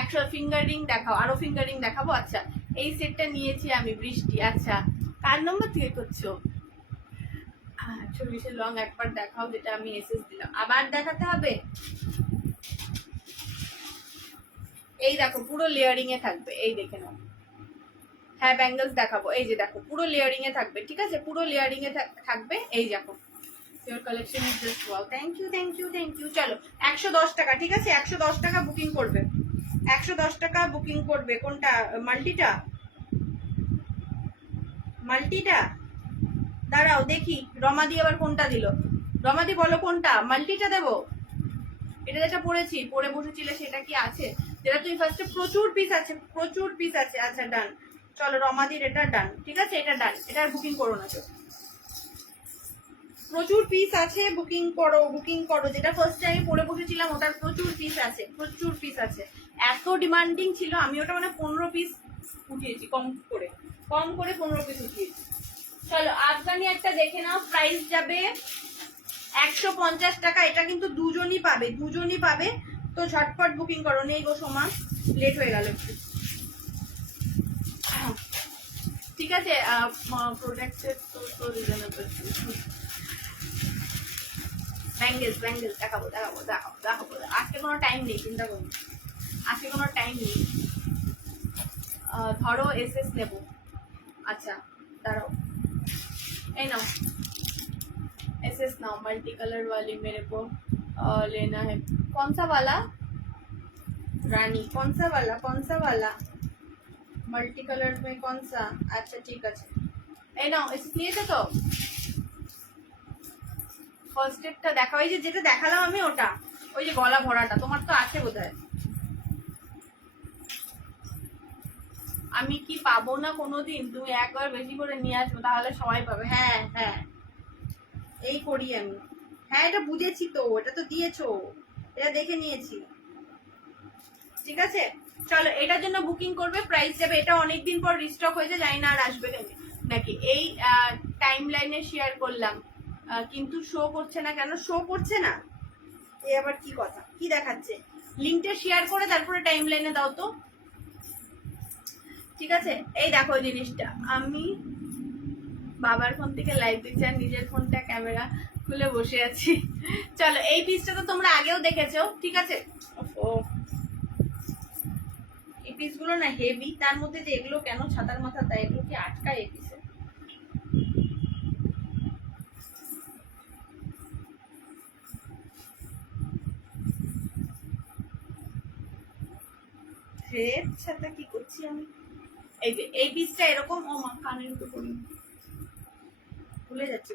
100 ফিঙ্গারিং দেখাও, আরো ফিঙ্গারিং দেখাবো। আচ্ছা এই সেটটা নিয়েছি আমি, বৃষ্টি। আচ্ছা কার নম্বর থেকে করছো? 40 লং একবার দেখাও, যেটা আমি এসএস দিলাম। আবার দেখাতে হবে? এই দেখো পুরো লেয়ারিং এ থাকবে, এই দেখে নাও। হ্যাঁ ব্যাঙ্গলস দেখাবো, এই যে দেখো পুরো লেয়ারিং এ থাকবে। ঠিক আছে পুরো লেয়ারিং এ থাকবে, এই দেখো। Your collection is just wow. Thank you, thank you, thank you. চলো 110 টাকা। ঠিক আছে 110 টাকা বুকিং করবে, 110 টাকা বুকিং করবে। কোনটা? মাল্টিটা, মাল্টিটা দাঁড়াও দেখি। রমাদি আবার কোনটা দিল? রমাদি বলো কোনটা? মাল্টিটা দেবো? এটা যেটা পড়েছি, পরে বসেছিলে সেটা কি আছে? যেটা তুমি ফার্স্টে, প্রচুর পিস আছে, প্রচুর পিস আছে। আচ্ছা ডান, চলো রমাদির এটা ডান। ঠিক আছে এটা ডান, এটা আর বুকিং করো না তো, প্রচুর পিস আছে। বুকিং করো, বুকিং করো। যেটা ফার্স্টে আমি পরে বসেছিলাম ওটার প্রচুর পিস আছে, প্রচুর পিস আছে। এত ডিমান্ডিং ছিল, আমি ওটা মানে 15 পিস উঠিয়েছি, কম করে 15 পিস উঠিয়েছি। চলো আফগানি একটা দেখে নাও। প্রাইস যাবে 150 টাকা। এটা কিন্তু দুজনই পাবে, দুজনই পাবে। তো ঝটপট বুকিং করো। নেই গো সোমা, লেট হয়ে গেল একটু। ঠিক আছে প্রোডাক্টের তো রিজনেবল। ব্যাঙ্গেলস, ব্যাঙ্গেলস দেখাবো দেখাবো দেখাবো দেখাবো। আজকে কোনো টাইম নেই, চিন্তা করুন, আজকে কোনো টাইম নেই। ধরো এসএস নেব। আচ্ছা দাঁড়াও, এই নাও एसएस नाउ। मल्टी कलर वाली मेरे को लेना है। कौन सा वाला रानी? कौन सा वाला, कौन सा वाला मल्टी कलर में कौन सा? अच्छा ठीक है, এই নাও এসএস নিয়েছো তো? ফার্স্ট স্টেপটা দেখা, ওই যে যেটা দেখালাম আমি ওটা, ওই যে গলা ভরাটা তোমার তো আছে বোধহয়। আমি কি পাবো না কোনোদিন? তুমি একবার বেশি করে নিয়ে আসবো, তাহলে সবাই পাবে। হ্যাঁ হ্যাঁ এই করি আমি। হ্যাঁ এটা বুঝেছি তো, এটা তো দিয়েছো, এটা দেখে নিয়েছি। ঠিক আছে চলো এটার জন্য বুকিং করবে। প্রাইস যাবে, এটা অনেকদিন পর রিস্টক হয়েছে, জানি না আর আসবে নাকি। এই টাইম লাইনে শেয়ার করলাম, কিন্তু শো করছে না কেন? শো করছে না, এই আবার কি কথা? কি দেখাচ্ছে? লিঙ্কটা শেয়ার করে তারপরে টাইম লাইনে দাও তো, ঠিক আছে? এই দেখো জিনিসটা, আমি বাবার ফোন থেকে লাইভ দেখছি আর নিজের ফোনটা ক্যামেরা খুলে বসে আছি। চলো, এই পিসটা তো তোমরা আগেও দেখেছো, ঠিক আছে? এই পিসগুলো না হেভি, তার মধ্যে যে এগুলো কেন ছাতার মাথা দেয়, এগুলো কি আটকায় এই পিসে? ছাতা কি করছি আমি? এই যে এই পিসটা এরকম, ও মা কানের উপর পড়ি, ভুলে যাচ্ছে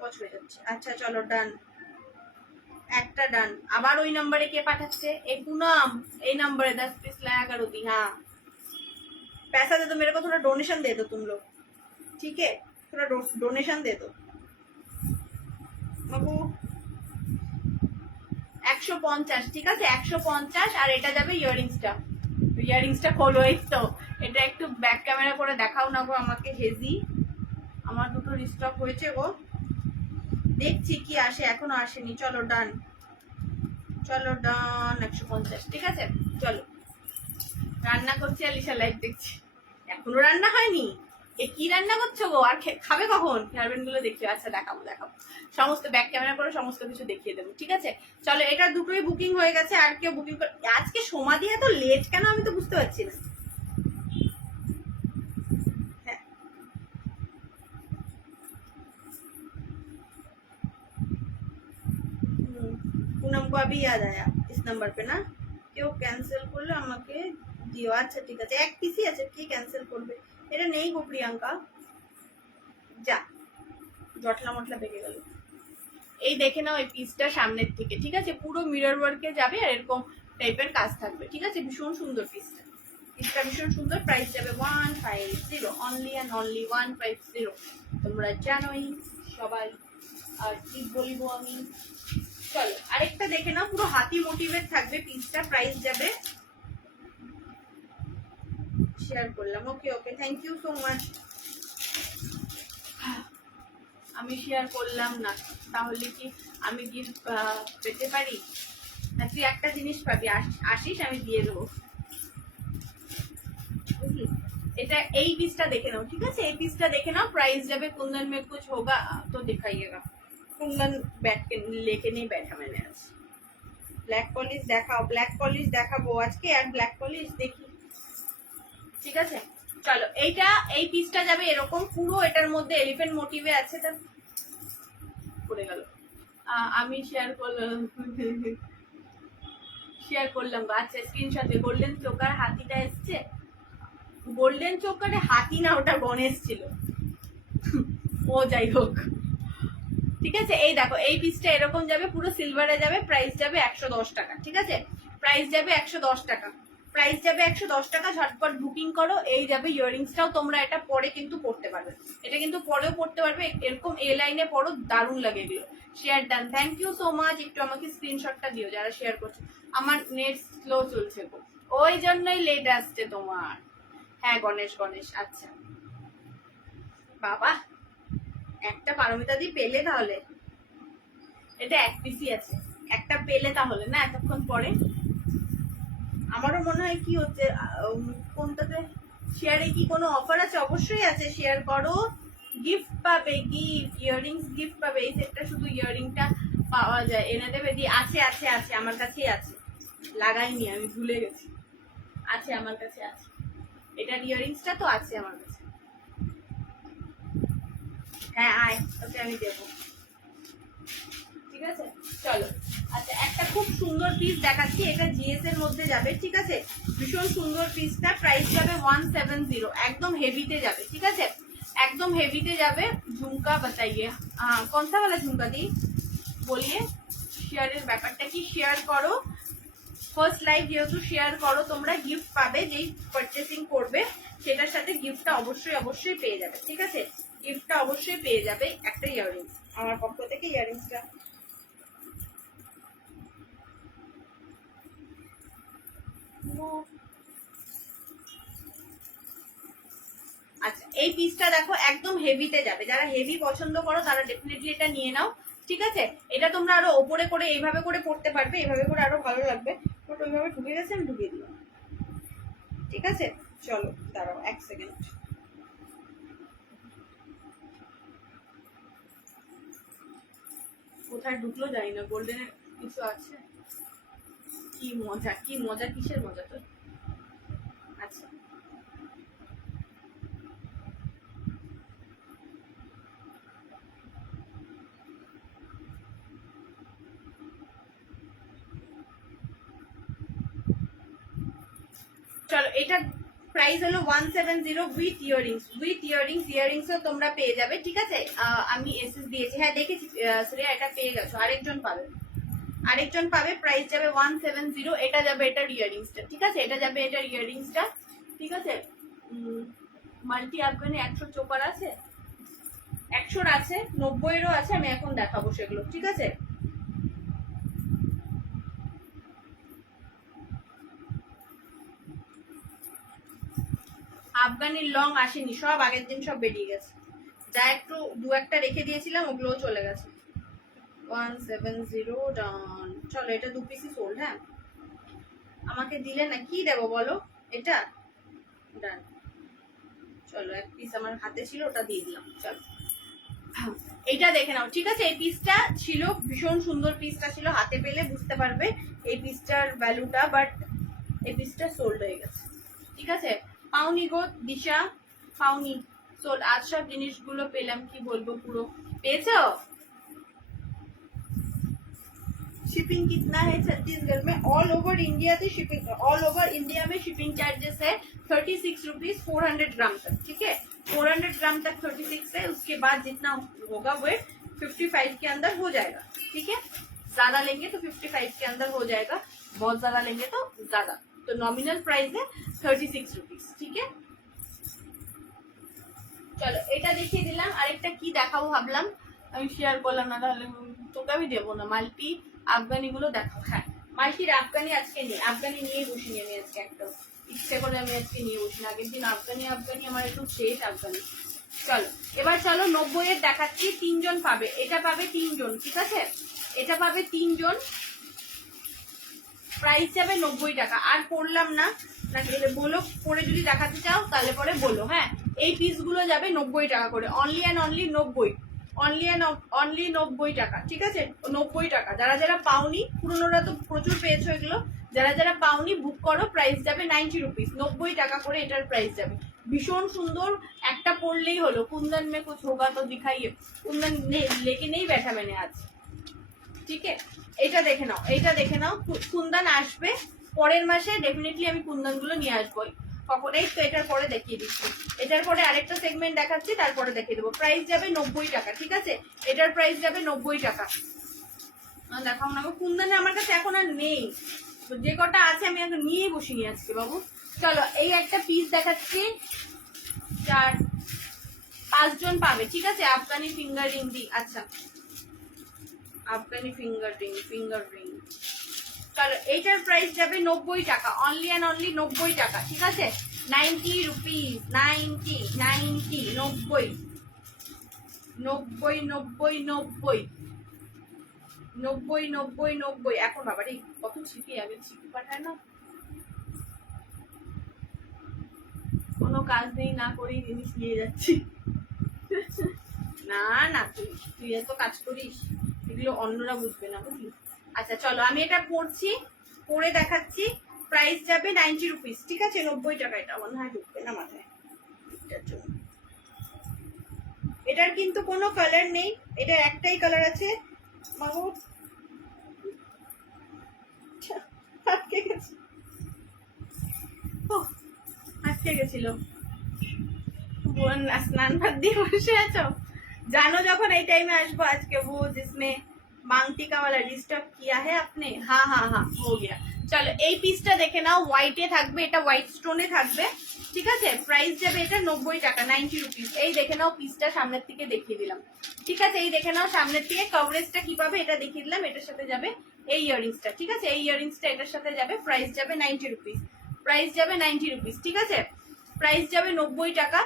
কচ হয়ে যাচ্ছে। আচ্ছা চলো ডান, একটা ডান। আবার ওই নম্বরে কে পাঠাচ্ছে? এই पूनम, এই নম্বরে 10 पीस लाया करो दी। हाँ, पैसा दे दो मेरे को, थोड़ा डोनेशन दे दो तुम लोग, ठीक है? थोड़ा डोनेशन दे दो বাবু। 150, ঠিক আছে? 150। আর এটা যাবে ইয়াররিংসটা। ইয়াররিংসটা খোলো, এই তো। এটা একটু ব্যাক ক্যামেরা করে দেখাও না গো আমাকে, হেজি। আমার দুটো রিস্টক হয়েছে গো, দেখছি কি আসে, এখনো আসেনি। চলো ডান, চলো ডান, 150, ঠিক আছে? চলো, রান্না করছি আর লিসা লাইভ দেখছি। এখনো রান্না হয়নি? এ কি রান্না করছো গো? আর খাবে কখন? হেয়ারব্যান্ড গুলো দেখছি। আচ্ছা দেখাবো, সমস্ত ব্যাক ক্যামেরা করে সমস্ত কিছু দেখিয়ে দেবো, ঠিক আছে? চলো, এটা দুটোই বুকিং হয়ে গেছে। আর কেউ বুকিং করে? আজকে সমাধি এত লেট কেন আমি তো বুঝতে পারছি না। হ্যাঁ, पूनम को अभी याद आया इस नंबर पे ना, কেউ ক্যান্সেল করলে আমাকে দিও। আচ্ছা ঠিক আছে, এক পিসই আছে, কি ক্যান্সেল করবে? এটা নেই গো প্রিয়াঙ্কা, যা জটলা মটলা পেকে গেল। এই দেখে নাও, এই পিসটা সামনের থেকে, ঠিক আছে? পুরো মিরর ওয়ার্কে যাবে আর এরকম টাইপের কাজ থাকবে, ঠিক আছে? ভীষণ সুন্দর পিসটা, ভীষণ সুন্দর। প্রাইস যাবে 150, অনলি অ্যান্ড অনলি 150। তোমরা জানোই সবাই, আর কি বলবো আমি। চলো আরেকটা দেখে নাও, পুরো হাতি মোটিভের থাকবে পিসটা। প্রাইস যাবে, শেয়ার করলাম, ওকে ওকে, থ্যাংক ইউ সো মাচ। আমি শেয়ার করলাম না, তাহলে কি আমি গিফট পেতে পারি? তুই একটা জিনিস পাবি, আসিস আমি দিয়ে দেবো, বুঝলি? এটা এই পিসটা দেখে নাও, ঠিক আছে? এই পিসটা দেখে নাও। প্রাইস যাবে, कुंदन में कुछ होगा तो दिखाइएगा। कुंदन बैठ के लेके नहीं बैठा मैंने आज। ব্ল্যাক পলিশ দেখাও, ব্ল্যাক পলিশ দেখাবো আজকে, আর ব্ল্যাক পলিশ দেখি, ঠিক আছে? চলো, এইটা, এই পিসটা যাবে এরকম, পুরো এটার মধ্যে এলিফ্যান্ট মোটিভে আছে। তা পড়ে গেল, আমি শেয়ার করলাম। আচ্ছা, স্ক্রিনশটে গোল্ডেন চোকার হাতিটা এসছে। গোল্ডেন চোকারে হাতি না, ওটা গণেশ ছিল। ও যাই হোক, ঠিক আছে? এই দেখো, এই পিসটা এরকম যাবে, পুরো সিলভারে যাবে। প্রাইস যাবে 110 টাকা, ঠিক আছে? প্রাইস যাবে 110 টাকা, প্রাইস যাবে 110 টাকা। ঝটপট বুকিং করো। এই যাবে ইয়াররিংসটাও, তোমরা এটা পরে কিন্তু পড়তে পারবে, এটা কিন্তু পরেও পড়তে পারবে, এরকম এ লাইনে পরো, দারুণ লাগে এগুলো। Share done, thank you so much. একটু আমাকে স্ক্রিনশটটা দিও যারা শেয়ার করছো। আমার নেট স্লো চলছে গো, ওই জন্যই লেট আসছে তোমার। হ্যাঁ, গণেশ, আচ্ছা বাবা, একটা পারমিতা দি পেলে তাহলে। এটা এক পিসই আছে, একটা পেলে তাহলে না এতক্ষণ পরে। আমারও মনে হয় কি হচ্ছে, কোনটাতে শেয়ারে কি কোনো অফার আছে? অবশ্যই আছে, শেয়ার করো, গিফট পাবে, গিফট ইয়াররিংস গিফট পাবে। এই সেটটা শুধু ইয়াররিংটা পাওয়া যায়, এনে দেবে দি। আছে আছে আছে, আমার কাছেই আছে, লাগাইনি আমি, ভুলে গেছি। আছে আমার কাছে, আছে। এটার ইয়াররিংসটা তো আছে আমার কাছে। হ্যাঁ আয়, ওকে আমি দেবো, ঠিক আছে? চলো, আচ্ছা একটা খুব সুন্দর পিস দেখাচ্ছি, এটা জিএস এর মধ্যে যাবে, ঠিক আছে? ভীষণ সুন্দর পিসটা। প্রাইস যাবে 170, একদম হেভিতে যাবে, ঠিক আছে? একদম হেভিতে যাবে। ঝুমকা বাতাইয়ে, কোন সা वाला ঝুমকা দি বলিয়ে। শেয়ারের ব্যাপারটা কি, শেয়ার করো, ফার্স্ট লাইভ যেহেতু, শেয়ার করো। তোমরা গিফট পাবে, যেই পারচেসিং করবে সেটার সাথে গিফটটা অবশ্যই পেয়ে যাবে, ঠিক আছে? গিফটটা অবশ্যই পেয়ে যাবে, একটা ইয়াররিংস আমার পক্ষ থেকে। ইয়াররিংসটা আচ্ছা, এই পিসটা দেখো একদম হেভিতে যাবে। যারা হেভি পছন্দ করো তারা ডেফিনেটলি এটা নিয়ে নাও। ঠিক আছে, এটা তোমরা আরো ওপরে করে এইভাবে করে পড়তে পারবে, এইভাবে করে আরো ভালো লাগবে। বাট ওইভাবে ঢুকে গেছে, আমি ঢুকিয়ে দিলাম। ঠিক আছে, চলো দাঁড়াও 1 সেকেন্ড। কোথায় ঢুকলো জানি না, গোল্ডেনের কিছু আছে। কি মজা, কি মজা, কিসের মজা তো। আচ্ছা, চলো এটা প্রাইস হলো 170 উইথ ইয়ারিংস। উইথ ইয়ারিংসও তোমরা পেয়ে যাবে। ঠিক আছে, আমি এসএস দিয়েছি, হ্যাঁ দেখেছি শ্রেয়া, এটা পেয়ে গেছো, আরেকজন পাবে। প্রাইস যাবে 170। এটা যাবে এটার ইয়ারিংসটা। ঠিক আছে, এটা যাবে এটার ইয়ারিংসটা। ঠিক আছে, মাল্টি আফগানে 100 চোপার আছে, 100 আছে, 90-এরও আছে, আমি এখন দেখাবো সেগুলো। ঠিক আছে, আফগানির লং আসেনি, সব আগের দিন সব বেরিয়ে গেছে। যা একটু দু একটা রেখে দিয়েছিলাম ওগুলোও চলে গেছে। 170 ডান। চলো এটা 2 পিসই সোল্ড। হ্যাঁ, আমাকে দিলে না, কি দেবো বলো? এটা ডান। চলো 1 পিস আমার হাতে ছিল, ওটা দিয়ে দিলাম। চলো এইটা দেখে নাও। ঠিক আছে, এই পিসটা ছিল ভীষণ সুন্দর, পিসটা ছিল, হাতে পেলে বুঝতে পারবে এই পিসটার ভ্যালুটা। বাট এই পিসটা সোল্ড হয়ে গেছে। ঠিক আছে, পাওনি গো দিশা, পাওনি, সোল্ড। আজ সব জিনিসগুলো পেলাম, কি বলবো, পুরো পেয়েছো। शिपिंग कितना है छत्तीसगढ़ में? ऑल ओवर इंडिया से शिपिंग, ऑल ओवर इंडिया में शिपिंग चार्जेस है 36 रुपीज 400 ग्राम तक। ठीक है, 400 ग्राम तक 36 है। उसके बाद जितना होगा वेट 55 के अंदर हो जाएगा। ठीक है, ज्यादा लेंगे तो 55 के अंदर हो जाएगा, बहुत ज्यादा लेंगे तो ज्यादा। तो नॉमिनल प्राइस है 36 रुपीज। ठीक है, চলো এটা দেখিয়ে দিলাম। আরেকটা কি দেখাবো ভাবলাম, আমি শেয়ার করলাম না, তাহলে তোকে আমি দেবো না। মাল্টি আফগানি গুলো দেখো। হ্যাঁ, মাল্টির আফগানি আজকে নেই, আফগানি নিয়ে বসিনি আমি আজকে, একটা ইচ্ছে করে আমি আজকে নিয়ে বসিনি। আগের দিন আফগানি আমার একটু শেষ আফগানি। চলো এবার চলো 90-এর দেখাচ্ছি। 3 জন পাবে, এটা পাবে 3 জন। ঠিক আছে, এটা পাবে 3 জন। প্রাইস যাবে 90 টাকা। আর পড়লাম না, বলো পরে যদি দেখাতে চাও তাহলে পরে বলো। হ্যাঁ, এই পিসগুলো যাবে 90 টাকা করে, only and only 90, only and only 90 টাকা। ঠিক আছে, 90 টাকা। যারা যারা পাওনি, পুরোনোরা তো প্রচুর পেয়েছো এগুলো, যারা যারা পাওনি বুক করো। প্রাইস যাবে 90 রুপিস, 90 টাকা করে এটার প্রাইস যাবে। ভীষণ সুন্দর, একটা পড়লেই হলো। কুন্দন মে কুছ হোগা তো দিখাইয়ে, কুন্দন লেকে নেই बैठा मैंने आज। ঠিক আছে, এটা দেখে নাও, এইটা দেখে নাও। কুন্দন আসবে পরের মাসে, ডেফিনেটলি আমি কুন্দন গুলো নিয়ে আসবো। কখনোই তো এটার পরে দেখিয়ে দিচ্ছি, এটার পরে আরেকটা সেগমেন্ট দেখাচ্ছি, তারপরে দেখিয়ে দেবো। প্রাইস যাবে 90 টাকা। ঠিক আছে, এটার প্রাইস যাবে 90 টাকা। দেখাও না, কুন্দনে আমার কাছে এখন আর নেই, যে কটা আছে আমি এখন নিয়ে বসিনি আজকে বাবু। চলো এই একটা পিস দেখাচ্ছি, 4-5 জন পাবে। ঠিক আছে, আফগানি ফিঙ্গার রিং দি। আচ্ছা, আফগানি ফিঙ্গার রিং। চলো এইটার প্রাইস যাবে 90 টাকা, অনলি অ্যান্ড অনলি 90 টাকা। ঠিক আছে, 90 রুপিস, 90 90 90 90 90 90 90 90 90। এখন বাবারে কত ছিপি, আগে ছিপি পাঠায় না, কোনো কাজ নেই, না করেই জিনিস নিয়ে যাচ্ছি। না না, তুই এত কাজ করিস, এগুলো অন্যরা বুঝবে না, বুঝলি। আচ্ছা চলো আমি এটা পড়ছি, পরে দেখাচ্ছি। প্রাইস যাবে 90 রুপিস। ঠিক আছে, 90 টাকা। এটা মনে হয় ঢুকবে না মাথায়, এটার জন্য। এটার কিন্তু কোনো কালার নেই, এটা একটাই কালার আছে। মাগো আটকে গেছে, আটকে গেছিল। বোন স্নান ভাত দিয়ে বসে আছো, জানো যখন এই টাইমে আসবো। আজকে वो जिसमें मांगटी का वाला डिस्टर्ब किया है आपने। हाँ हाँ हाँ हो गया। চলো এই পিসটা দেখে নাও, হোয়াইটে থাকবে, এটা হোয়াইট স্টোনে থাকবে। ঠিক আছে, প্রাইস যাবে এটা 90 টাকা, 90 রুপিস। এই দেখে নাও পিসটা, সামনের থেকে দেখিয়ে দিলাম। ঠিক আছে, এই দেখে নাও সামনের থেকে কভারেজটা কিভাবে, এটা দেখিয়ে দিলাম। এটার সাথে যাবে এই ইয়ারিংসটা। ঠিক আছে, এই ইয়ারিংসটা এটার সাথে যাবে। প্রাইস যাবে 90 রুপিস, প্রাইস যাবে 90 রুপিস। ঠিক আছে, প্রাইস যাবে 90 টাকা।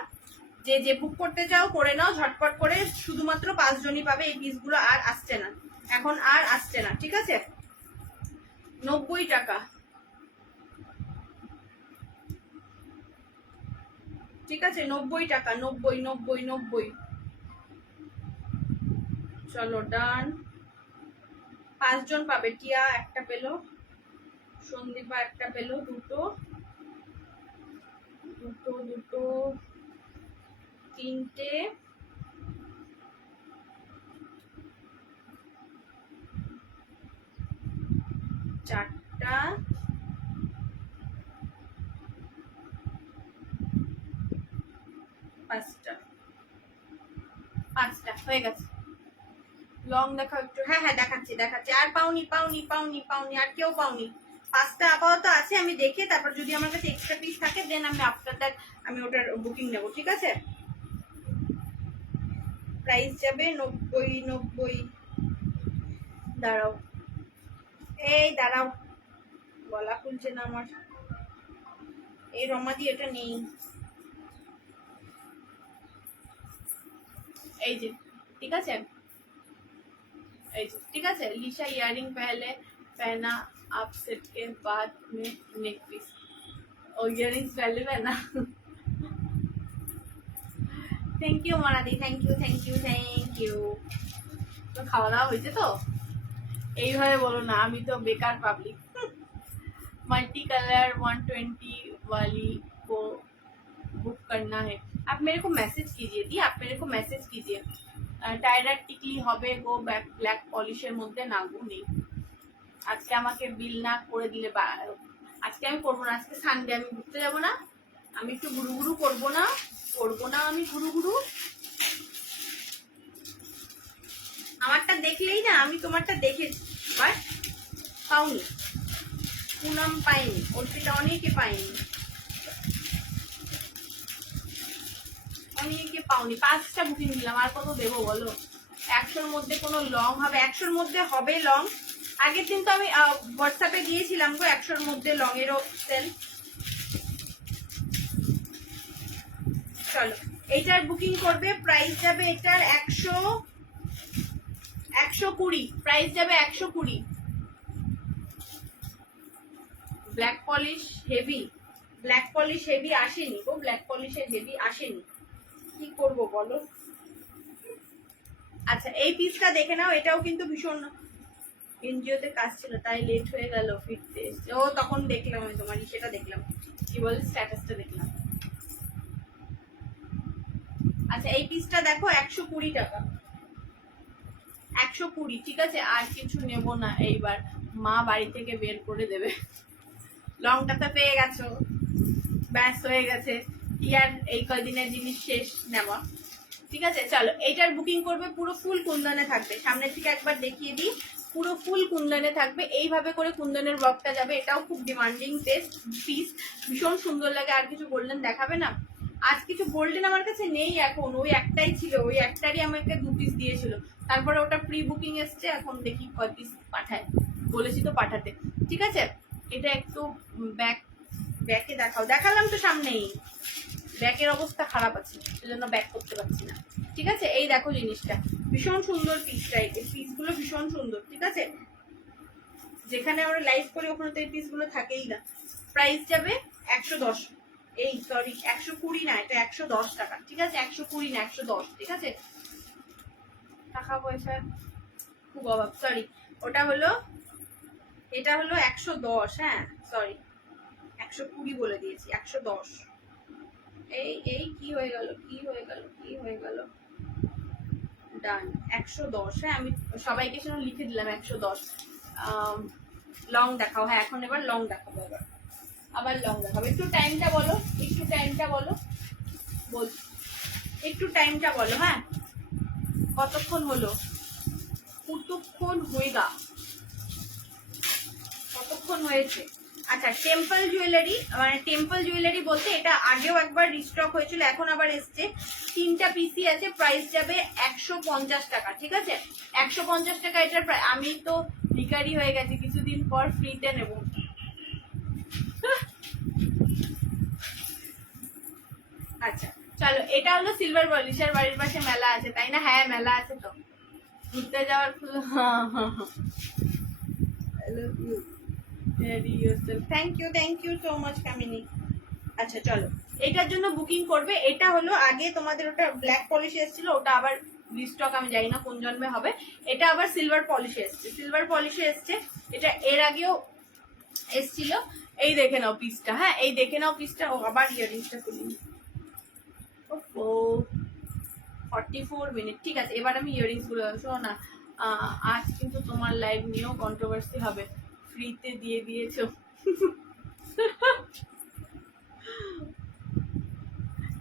যে যে বুক করতে চাও করে নাও ঝটপট করে, শুধুমাত্র 5 জনই পাবে এই পিসগুলো, আর আসছে না এখন, আর আসছে না, ঠিক আছে। 90 টাকা, ঠিক আছে, 90 টাকা, 90 90 90। চলো ডান। 5 জন পাবে, টিয়া একটা পেলো, সন্দীপা একটা পেলো, দুটো দুটো দুটো, তিনটে, চারটা, পাঁচটা, পাঁচটা হয়ে গেছে। লং দেখাও একটু। হ্যাঁ হ্যাঁ দেখাচ্ছি দেখাচ্ছি। আর পাওনি পাওনি পাওনি পাওনি, আর কেউ পাওনি। 5টা আপাতত আছে, আমি দেখে তারপর যদি আমার কাছে এক্সট্রা পিস থাকে দেন আমি আফটার দ্যাট আমি ওটার বুকিং নেবো, ঠিক আছে। প্রাইস যাবে 90 90। দাঁড়াও, এই দাঁড়াও, গলা খুলছে না আমার। এই রমাদি এটা নেই, এই যে, ঠিক আছে, এই যে, ঠিক আছে। लिशा इयररिंग पहले पहना आप सेट के बाद में नेक पीस, और इयररिंग्स पहले पहना। Thank you Manadi, thank you thank you thank you. তো খাওয়া দাওয়া হয়েছে তো? এইভাবে বলো না, আমি তো বেকার পাবলিক। मल्टी कलर 120 वाली को बुक करना है, आप मेरे को मैसेज कीजिए दी, आप मेरे को मैसेज कीजिए। টাইরার টিকলি হবে গো, ব্ল্যাক পলিশের মধ্যে না গো নেই। আজকে আমাকে বিল না করে দিলে, আজকে আমি করবো না, আজকে সানডে, আমি ঘুরতে যাবো না, আমি একটু ঘুরু ঘুরু করবো না, করবো না আমি ঘুরু ঘুরু। আমারটা দেখলেই না, আমি তোমারটা দেখেছি বাট পাওনি, পুনম পাইনি, অর্পিতা অনেকে পাইনি, অনেকে পাওনি। 5টা বুকিং দিলাম, আর কত দেবো বলো। 100-র মধ্যে কোনো লং হবে, 100-র মধ্যে হবে লং। আগের দিন তো আমি হোয়াটসঅ্যাপে দিয়েছিলাম গো 100-র মধ্যে লং এরও সেল। চলো এইটার বুকিং করবে, প্রাইস যাবে এটার 120, প্রাইস যাবে 120। Black polish heavy, black polish heavy আসেনি গো, ব্ল্যাক পলিশের হেভি আসেনি, কি করব বলো। আচ্ছা এই পিসটা দেখে নাও, এটাও কিন্তু ভীষণ, এনজিওতে কাজ ছিল তাই লেট হয়ে গেল ফিরতে। ও তখন দেখলাম, আমি তোমার সেটা দেখলাম, কি বলে স্ট্যাটাসটা দেখলাম। আচ্ছা এই পিসটা দেখো 120 টাকা, 120, ঠিক আছে। আর কিছু নেব না এইবার, মা বাড়ি থেকে বের করে দেবে। লংটা তো পেয়ে গেছো, ব্যাস হয়ে গেছে, ইয়ার এই কয়দিনের জিনিস শেষ নেওয়া, ঠিক আছে। চলো এইটার বুকিং করবে, পুরো ফুল কুন্দনে থাকবে, সামনের থেকে একবার দেখিয়ে দিই, পুরো ফুল কুন্দনে থাকবে, এইভাবে করে কুন্দনের ব্লকটা যাবে। এটাও খুব ডিমান্ডিং পিস, ভীষণ সুন্দর লাগে। আর কিছু গোল্ডেন দেখাবে না? আজ কিছু গোল্ডেন আমার কাছে নেই এখন, ওই একটাই ছিল, ওই একটারই আমাকে 2 পিস দিয়েছিল, তারপরে ওটা প্রি বুকিং এসছে, এখন দেখি কয় পিস পাঠায়, বলেছি তো পাঠাতে, ঠিক আছে। এটা একটু ব্যাকে দেখাও, দেখালাম তো সামনেই, ব্যাকের অবস্থা খারাপ আছে সেজন্য ব্যাক করতে পারছি না, ঠিক আছে। এই দেখো জিনিসটা ভীষণ সুন্দর, পিসটা এই পিসগুলো ভীষণ সুন্দর, ঠিক আছে। যেখানে আমরা লাইভ করি ওখানে তো এই পিসগুলো থাকেই না। প্রাইস যাবে 110, এই সরি 120 না, এটা 110 টাকা, ঠিক আছে। 120 না 110, ঠিক আছে। টাকা পয়সা খুব অভাব, সরি। ওটা হলো, এটা হলো 110, হ্যাঁ সরি 120 বলে দিয়েছি, 110। এই এই কি হয়ে গেল, কি হয়ে গেল, কি হয়ে গেল, ডান 110, হ্যাঁ আমি সবাইকে সেটা লিখে দিলাম 110। লং দেখাও, হ্যাঁ এখন এবার লং দেখাবো, এবার আবার লং দেখাবো। একটু টাইমটা বলো, একটু টাইমটা বলো, বলছি একটু টাইমটা বলো, হ্যাঁ কতক্ষণ হলো, কতক্ষণ হয়েগা, কতক্ষণ হয়েছে। আচ্ছা টেম্পল জুয়েলারি, মানে টেম্পল জুয়েলারি বলতে এটা আগেও একবার রিস্টক হয়েছিল, এখন আবার এসছে, 3টা পিসি আছে, প্রাইস যাবে 150 টাকা, ঠিক আছে। 150 টাকা এটার প্রায়, আমি তো ভিখারি হয়ে গেছি, কিছুদিন পর ফ্রিতে নেব। আচ্ছা চলো, এটা হলো সিলভার পলিশের বাড়ির পাশে মেলা আছে তাই না? হ্যাঁ মেলা আছে তো, ঘুরতে যাওয়ার। থ্যাংক ইউ সো মাচ কামিনী। আচ্ছা চলো, এটার জন্য বুকিং করবে। এটা হলো আগে তোমাদের ওটা ব্ল্যাক পলিশ এসেছিল, ওটা আবার রিস্টক আমি জানি না কোন জন্মে হবে। এটা আবার সিলভার পলিশে এসছে, সিলভার পলিশে এসছে। এটা এর আগেও এসছিল। এই দেখে নাও পিসটা, হ্যাঁ এই দেখে নাও পিসটা। ও আবার ইয়ারিংসটা খুলিনি। ও 44 মিনিট, ঠিক আছে। এবার আমি ইয়ারিংস গুলো শোনো না, আজ কিন্তু তোমার লাইভ নিয়েও কন্ট্রোভার্সি হবে। ফ্রিতে দিয়ে দিয়েছো।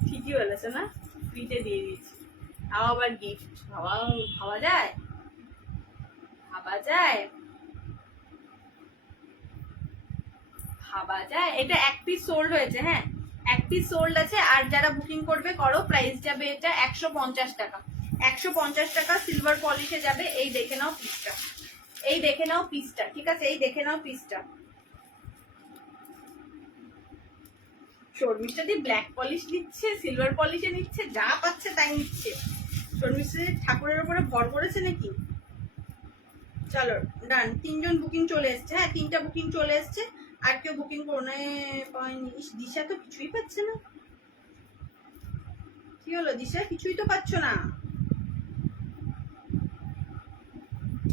ঠিকই বলেছো না, ফ্রিতে দিয়ে দিয়েছি, তাও আবার গিফট। ভাবা যায়, ভাবা যায়, ভাবা যায়। এটা এক পিস সোল্ড হয়েছে, হ্যাঁ এক পিস সোল্ড আছে। আর যারা বুকিং করবে করো, প্রাইস যাবে এটা 150 টাকা। 150 টাকা সিলভার পলিশে যাবে। এই দেখে নাও পিসটা, এই দেখে নাও পিসটা, ঠিক আছে এই দেখে নাও পিসটা। শর্মিষ্ঠা দি ব্ল্যাক পলিশ নিচ্ছে, সিলভার পলিশে নিচ্ছে, যা পাচ্ছে তাই নিচ্ছে। শর্মিষ্ঠা ঠাকুরের উপরে ভর করেছে নাকি? চলো ডান, 3 জন বুকিং চলে এসছে, হ্যাঁ 3টা বুকিং চলে এসছে। আর কেউ বুকিং করে পায়নি। দিশা তো কিছুই পাচ্ছে না, কি হলো দিশা? কিছুই তো পাচ্ছ না।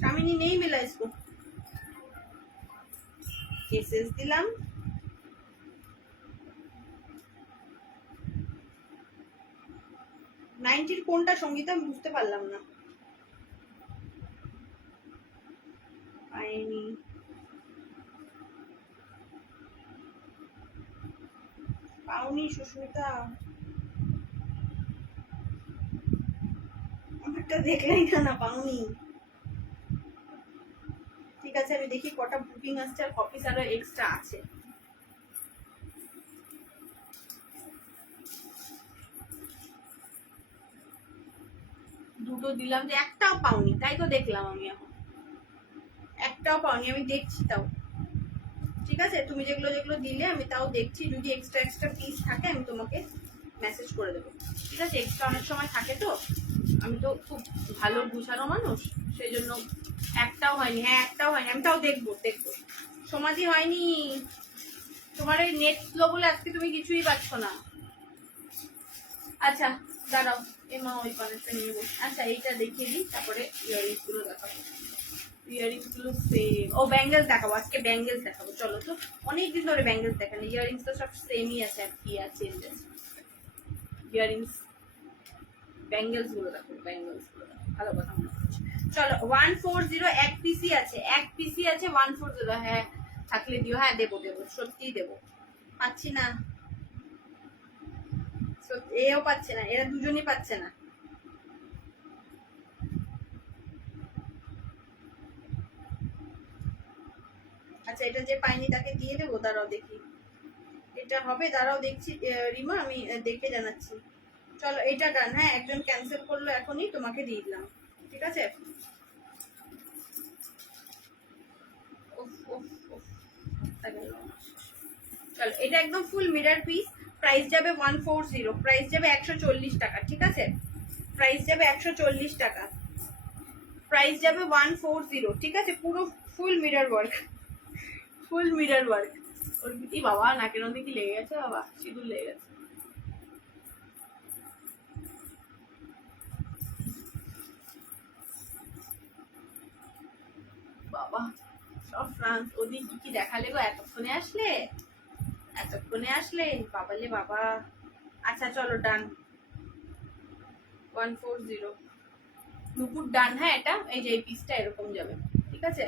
কামিনী নেই মিলা इसको। কেসেস দিলাম, নাইনটির কোনটা সঙ্গীতা আমি বুঝতে পারলাম না। পাইনি, পাওনি সুস্মিতা, আমারটা দেখলেই না পাওনি। ঠিক আছে আমি দেখি কটা বুকিং আসছে আর কপিস আরো এক্সট্রা আছে। দুটো দিলাম যে একটাও পাওনি, তাই তো দেখলাম আমি এখন একটাও পাওনি। আমি দেখছি তাও, ঠিক আছে তুমি যেগুলো যেগুলো দিলে আমি তাও দেখছি। যদি এক্সট্রা পিস থাকে আমি তোমাকে মেসেজ করে দেবো, ঠিক আছে? এক্সট্রা অনেক সময় থাকে তো, আমি তো খুব ভালো গুছানো মানুষ, সেই জন্য। একটাও হয়নি, হ্যাঁ একটাও হয়নি, আমি তাও দেখবো। সমাধি হয়নি, তোমার এই নেট স্লো বলে আজকে তুমি কিছুই পাচ্ছ না। আচ্ছা দাঁড়াও, এমা ওই পানেরটা নিয়ে বসে। আচ্ছা এইটা দেখিয়ে দিই, তারপরে ইয়ারিংস গুলো দেখাবো। ইয়ারিংস গুলো সেম। ও ব্যাঙ্গেলস দেখাবো আজকে, ব্যাঙ্গেলস দেখাবো। চলো তো, অনেকদিন ধরে ব্যাঙ্গেলস দেখানি। ইয়ারিংস তো সব সেমই আছে, আর কি আছে ইয়ারিংস। ব্যাঙ্গেলস গুলো দেখো, ব্যাঙ্গেলস গুলো ভালো কথা মনে হচ্ছে। চলো 140 এক পিসি আছে, এক পিসি আছে 140। হ্যাঁ থাকলে দিও, হ্যাঁ দেবো দেবো, সত্যিই দেবো। পাচ্ছি না, এও পাচ্ছে না, এরা দুজনই পাচ্ছে না। আচ্ছা এটা যে পাইনি তাকে দিয়ে দেবো, দাঁড়াও দেখি এটা হবে, দাঁড়াও দেখছি রিমা, আমি দেখে জানাচ্ছি। চলো এটা ডান, হ্যাঁ একজন ক্যান্সেল করলো এখনই, তোমাকে দিয়ে দিলাম, ঠিক আছে? চলো এটা একদম ফুল মিরর পিস, প্রাইস যাবে 140, প্রাইস যাবে 140 টাকা, ঠিক আছে? প্রাইস যাবে 140 টাকা, প্রাইস যাবে 140, ঠিক আছে? পুরো full mirror work, full mirror work. ওর কি বাবা নাকের মধ্যে কি লেগে গেছে? বাবা সিঁদুর লেগে গেছে। বাবা সব ফ্রান্স। ওদিক কি দেখালে গো? এতক্ষণে আসলে, এতক্ষণে আসলে, বাবালে বাবা। আচ্ছা চলো ডান, 140 নুপুর ডান। হ্যাঁ এটা এই যে এই পিসটা এরকম যাবে, ঠিক আছে?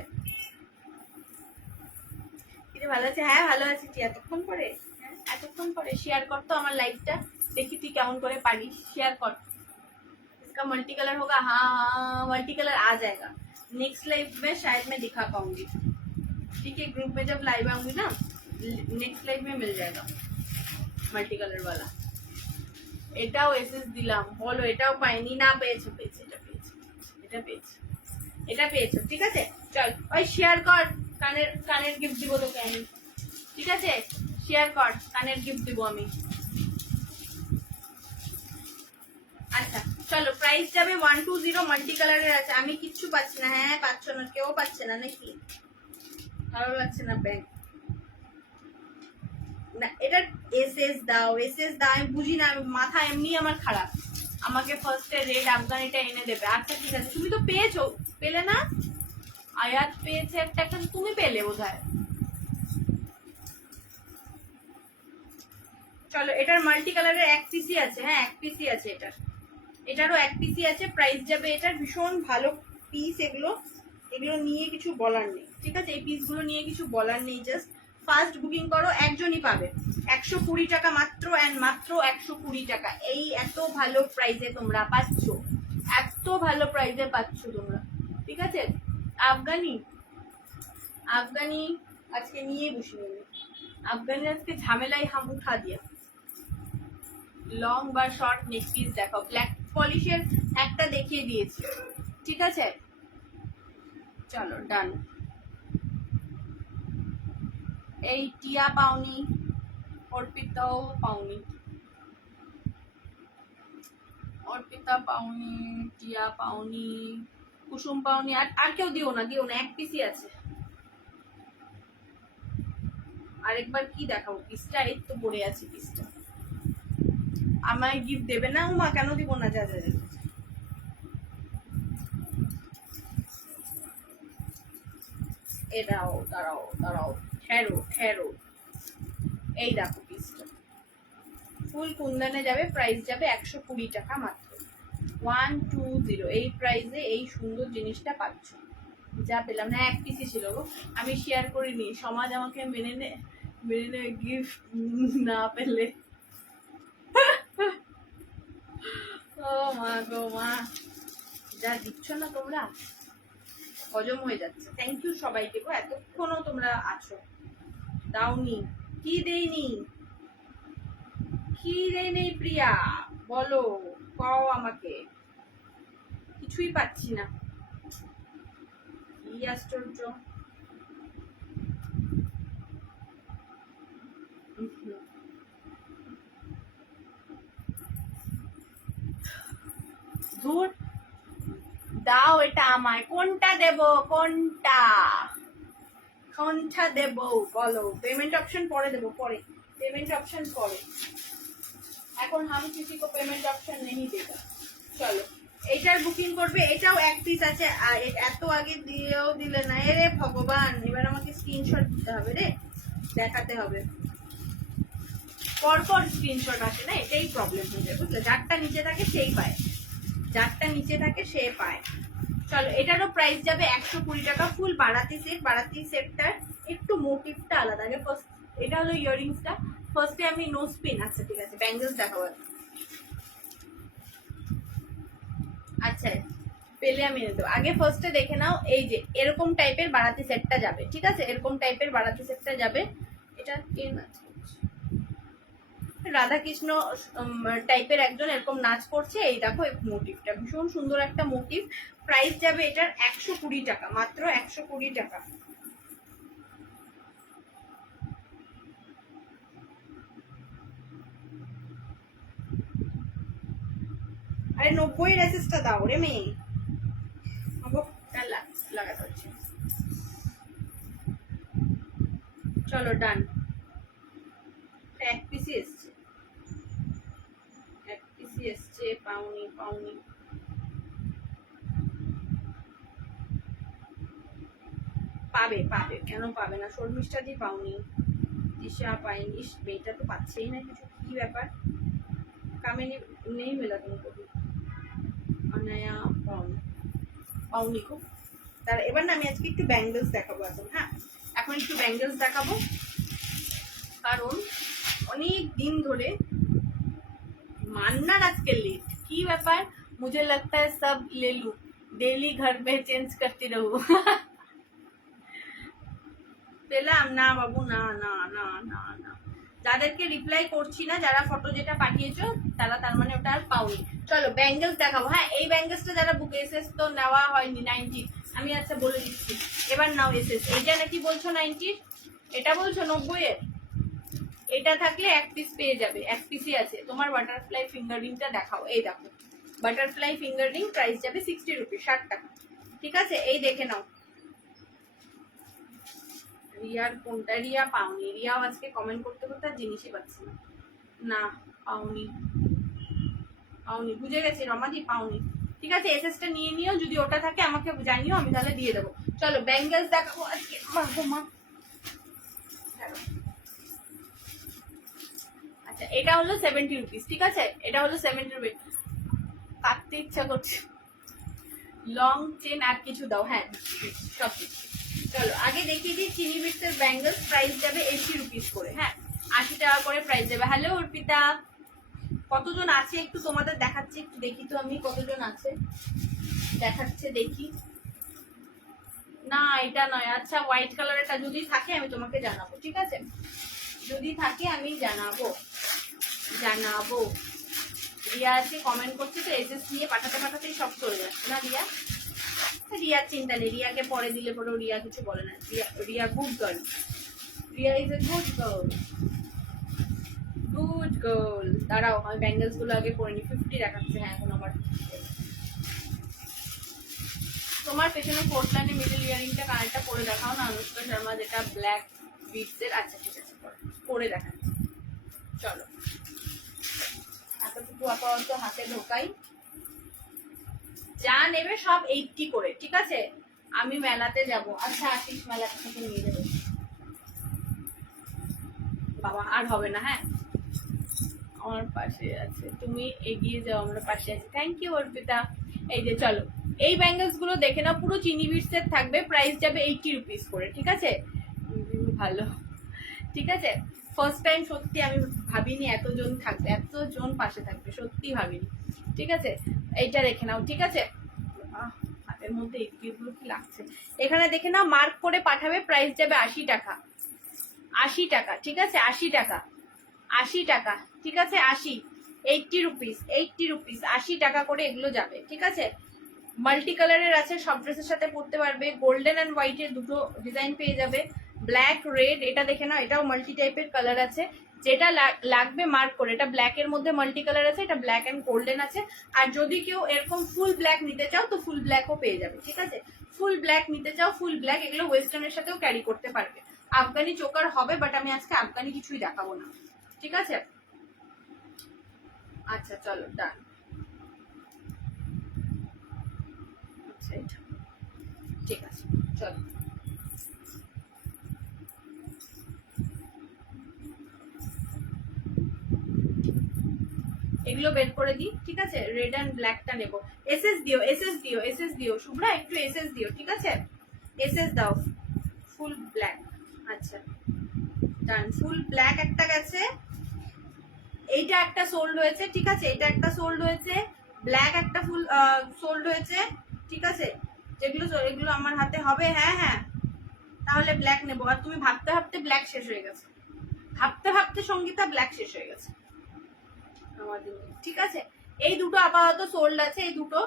ভালো আছে? হ্যাঁ ভালো আছি। তুই এতক্ষণ পরে, এতক্ষণ পরে শেয়ার কর তো আমার লাইভটা, দেখি তুই কেমন করে পারিস। শেয়ার कर। इसका मल्टी कलर होगा, हाँ हाँ मल्टी कलर आ जाएगा। नेक्स्ट लाइव में शायद मैं दिखा पाऊंगी, ठीक है? ग्रुप में जब लाइव आऊंगी ना, नेक्स्ट लाइव में मिल जाएगा মাল্টি কালার वाला। এটাও এসএস দিলাম, বলো এটাও পাইনি না? পেয়েছো পেয়েছো, এটা পেয়েছো, এটা পেয়েছো, এটা পেয়েছো, ঠিক আছে? চল ওই শেয়ার কর, কানের কানের গিফট দিব তোকে আমি, ঠিক আছে? শেয়ার কর, কানের গিফট দিব আমি। আচ্ছা চলো, প্রাইস যাবে 120। মাল্টি কালারের আছে, আমি কিচ্ছু পাচ্ছি না। হ্যাঁ পাচ্ছ না, কেউ পাচ্ছে না নাকি? ভালো লাগছে না ব্যাগ না, এটা এসএস দাও, এসএস দাও, আমি বুঝি না, মাথা এমনি আমার খারাপ। আমাকে ফার্স্টে রেড আফগানিটা এনে দেবে। আচ্ছা ঠিক আছে, তুমি তো পেয়েছো, পেলে না? আয়াত পেয়েছে একটা, এখন তুমি পেলে বোধহয়। চলো, এটার মাল্টি কালারের এক পিসি আছে। হ্যাঁ এক পিসি আছে এটার, এটারও এক পিসি আছে। প্রাইস যাবে এটার ভীষণ ভালো পিস। এগুলো এগুলো নিয়ে কিছু বলার নেই, ঠিক আছে? এই পিসগুলো নিয়ে কিছু বলার নেই। জাস্ট ফার্স্ট বুকিং করো, একজনই পাবে। 120 টাকা মাত্র, অ্যান্ড মাত্র 120 টাকা। এই এত ভালো প্রাইসে তোমরা পাচ্ছ, এত ভালো প্রাইসে পাচ্ছ তোমরা, ঠিক আছে? আফগানি, আফগানি আজকে নিয়ে বসে নেবে। আফগানি আজকে ঝামেলায় হাম উঠা দিয়া। লং বা শর্ট নেক পিস দেখো, ব্ল্যাক পলিশের একটা দেখিয়ে দিয়েছি, ঠিক আছে? চলো ডান। এই টিয়া পাওনি, অর্পিতাও পাওনি, অর্পিতা পাওনি, টিয়া পাওনি, কুসুম পাওনি, আর কেউ দিও না, দিও না, এক পিসই আছে। আরেকবার কি দেখাবো পিসটা? এই তো পড়ে আছে পিসটা। আমায় গিফট দেবে না? উমা কেন দিব না? যা যা যা, এ দাও, দাঁড়াও দাঁড়াও, ঠেরো ঠেরো। এই দেখো পিসটা ফুল কুন্দনে যাবে, প্রাইস যাবে 120 টাকা মাত্র। 120, এই প্রাইসে এই সুন্দর জিনিসটা পাচ্ছ। যা পেলাম না, এক পিসই ছিল গো, আমি শেয়ার করিনি। সমাজ আমাকে মেনে নে গিফট না পেলে। ও মা গো মা, যা দিচ্ছ না তোমরা, হজম হয়ে যাচ্ছে। থ্যাংক ইউ সবাইকে গো, এতক্ষণও তোমরা আছো। দাওনি, কি দেইনি, কি দেয়নি প্রিয়া? বলো, কও আমাকে। কিছুই পাচ্ছি না, কি আশ্চর্য। ধুর, দাও এটা আমায়। কোনটা দেব, কোনটা কোনটা দেব বলো? পেমেন্ট অপশন পরে দেবো, পরে পেমেন্ট অপশন পরে, এখন আমি কিসি কো পেমেন্ট অপশন নেই দেবো। চলো, এইটার বুকিং করবে। এটাও এক পিস আছে। এত আগে দিয়েও দিলে না, এরে ভগবান, এবার আমাকে স্ক্রিনশট দিতে হবে রে, দেখাতে হবে। পরপর স্ক্রিনশট আসে না, এটাই প্রবলেম হয়ে যায়, বুঝলে? যারটা নিচে থাকে সেই পায়, যারটা নিচে থাকে সে পায়। চলো, এটারও প্রাইস যাবে 120 টাকা। ফুল বারাতি সেট, বারাতি সেটটার একটু মোটিভটা আলাদা। আগে ফার্স্ট এটা হলো ইয়াররিংসটা, ফার্স্টে আমি নোজ পিন, আচ্ছা ঠিক আছে, ব্যাঙ্গেলস দেখাবো। আচ্ছা পেলে আমি এনে দেবো। আগে ফার্স্টে দেখে নাও, এই যে এরকম টাইপের বারাতি সেটটা যাবে, ঠিক আছে? এরকম টাইপের বারাতি সেটটা যাবে। এটা রাধাকৃষ্ণ টাইপের একজন এরকম নাচ করছে। এই দেখো, এই মোটিভটা ভীষণ সুন্দর একটা মোটিভ। প্রাইস যাবে এটার 120 টাকা মাত্র, 120 টাকা। আরে 90 রেসিসটা দাও রে মেয়ে, লাগাতে হচ্ছে। চলো ডান, এক পিসি এসছে, এক পিসি এসছে। পাউনি পাউনি, পাবে পাবে, কেন পাবে না? শর্মিষ্ঠা দি পাওনি, দিশা পাইনি, মেয়েটা তো পাচ্ছেই না কিছু, কি ব্যাপার? কামিনী নেই মেলা তুমি কবি, অনায়া পাওনি, পাওনি খুব। তার এবার না আমি আজকে একটু ব্যাঙ্গেলস দেখাবো এখন। হ্যাঁ এখন একটু ব্যাঙ্গেলস দেখাবো, কারণ অনেক দিন ধরে মান্নার আজকে লেট। কি ব্যাপার? मुझे लगता है सब ले लूं, डेली घर में चेंज करती रहूं। পেলাম না বাবু, না না না না না, যাদেরকে রিপ্লাই করছি না, যারা ফটো যেটা পাঠিয়েছো তারা, তার মানে ওটা আর পাওনি। চলো ব্যাঙ্গেলস দেখাবো। হ্যাঁ এই ব্যাঙ্গেলসটা যারা বুক এসএস তো নেওয়া হয়নি 90, আমি আচ্ছা বলে দিচ্ছি, এবার নাও এসএস। এইটা নাকি বলছো 90, এটা বলছো 90 এর। এটা থাকলে এক পিস পেয়ে যাবে, এক পিসই আছে। তোমার বাটারফ্লাই ফিঙ্গারিংটা দেখাও, এই দেখো, বাটারফ্লাই ফিঙ্গার রিং, প্রাইস যাবে 60 রুপিস, 60 টাকা। ঠিক আছে, এই দেখে নাও। রিয়ার কোনটা? রিয়া পাওনি, রিয়াও আজকে কমেন্ট করতে করতে আর জিনিসই পাচ্ছি না। না পাওনি, পাওনি, বুঝে গেছি রমাদি, পাওনি। ঠিক আছে, এসএসটা নিয়ে নিও, যদি ওটা থাকে আমাকে জানিও, আমি তাহলে দিয়ে দেবো। চলো ব্যাঙ্গেলস দেখাবো আজকে। মা আচ্ছা, এটা হলো 70 রুপিস। ঠিক আছে, এটা হলো 70 রুপিস। কাটতে ইচ্ছা করছে। লং চেন আর কিছু দাও। হ্যাঁ সব কিছু। চলো আগে দেখিয়ে দিই চিনি বিটসের ব্যাঙ্গলস, প্রাইস যাবে 80 রুপিস করে। হ্যাঁ 80 টাকা করে প্রাইস যাবে। হ্যালো অর্পিতা, কতজন আছে একটু তোমাদের দেখাচ্ছি, একটু দেখি তো আমি কতজন আছে, দেখাচ্ছে দেখি। না এটা নয়। আচ্ছা হোয়াইট কালারটা যদি থাকে আমি তোমাকে জানাবো। ঠিক আছে, যদি থাকে আমি জানাবো। রিয়া আছে কমেন্ট করছে তো, এসএস নিয়ে পাঠাতে পাঠাতেই সব চলে যাচ্ছে না রিয়া। রিয়ার চিন্তা নেই, রিয়াকে পরে দিলে পরেও রিয়া কিছু বলে না। Riya good girl, Riya is a good girl, good girl. দাঁড়াও আমি ব্যাঙ্গেলস গুলো আগে পরে নি। 50 দেখাচ্ছে। হ্যাঁ এখন আমার তোমার পেছনে ফোর্থ লাইনে মিডল ইয়ারিংটা কানেরটা পরে দেখাও না অনুষ্কা শর্মা, যেটা ব্ল্যাক বিটস এর। আচ্ছা ঠিক আছে, পরে দেখাচ্ছি। চলো এতটুকু আপাতত হাতে ঢোকাই। যা নেবে সব 80 করে। ঠিক আছে, আমি মেলাতে যাব। আচ্ছা আশিস মেলা থেকে নিয়ে যাবে বাবা, আর হবে না। হ্যাঁ আমার পাশে আছে, তুমি এগিয়ে যাও, আমরা পাশে আছি। Thank you Arpita. এই যে চলো এই ব্যাঙ্গেলস গুলো দেখে নাও, পুরো চিনি বিটস এর থাকবে, প্রাইস যাবে 80 রুপিস করে। ঠিক আছে, ভালো। ঠিক আছে, ফার্স্ট টাইম সত্যি আমি ভাবিনি এতজন থাকবে, এতজন পাশে থাকবে, সত্যি ভাবিনি। ঠিক আছে, এইটা দেখে নাও। ঠিক আছে, হাতের মধ্যে এইগুলো কি লাগছে। এখানে দেখে নাও, মার্ক করে পাঠাবে, প্রাইস যাবে 80 টাকা। 80 টাকা। ঠিক আছে, 80 টাকা, 80 টাকা। ঠিক আছে, 80, 80 রুপিস, 80 রুপিস, 80 টাকা করে এগুলো যাবে। ঠিক আছে, মাল্টি কালারের আছে, সব ড্রেসের সাথে পরতে পারবে। গোল্ডেন অ্যান্ড হোয়াইটের দুটো ডিজাইন পেয়ে যাবে, ব্ল্যাক রেড। এটা দেখে নাও, এটাও মাল্টি টাইপের কালার আছে, যেটা লাগবে মার্ক করে। এটা ব্ল্যাক এর মধ্যে মাল্টি কালার আছে, এটা ব্ল্যাক অ্যান্ড গোল্ডেন আছে। আর যদি কেউ এরকম ফুল ব্ল্যাক নিতে চাও তো ফুল ব্ল্যাকও পেয়ে যাবে। ঠিক আছে, ফুল ব্ল্যাক নিতে চাও, ফুল ব্ল্যাক, এগুলো ওয়েস্টার্নের সাথেও ক্যারি করতে পারবে। আফগানি চোকার হবে, বাট আমি আজকে আফগানি কিছুই দেখাবো না। ঠিক আছে, আচ্ছা চলো ডান। আচ্ছা এটা ঠিক আছে, চলো এগুলো বের করে দিই। ঠিক আছে, রেড অ্যান্ড ব্ল্যাকটা নেবো। এসএস দিও, এসএস দিও, এসএস দিও শুভ্রা, একটু এসএস দিও। ঠিক আছে, এসএস দাও। ফুল ব্ল্যাক, আচ্ছা ডান। ফুল ব্ল্যাক একটা গেছে, এইটা একটা সোল্ড হয়েছে। ঠিক আছে, এটা একটা সোল্ড হয়েছে, ব্ল্যাক একটা ফুল সোল্ড হয়েছে। ঠিক আছে, যেগুলো এগুলো আমার হাতে হবে। হ্যাঁ হ্যাঁ, তাহলে ব্ল্যাক নেবো। আর তুমি ভাবতে ভাবতে ব্ল্যাক শেষ হয়ে গেছে, ভাবতে ভাবতে সঙ্গীতা ব্ল্যাক শেষ হয়ে গেছে আমাদের। ঠিক আছে, এই দুটো আপাতত সোল্ড আছে, এই দুটো,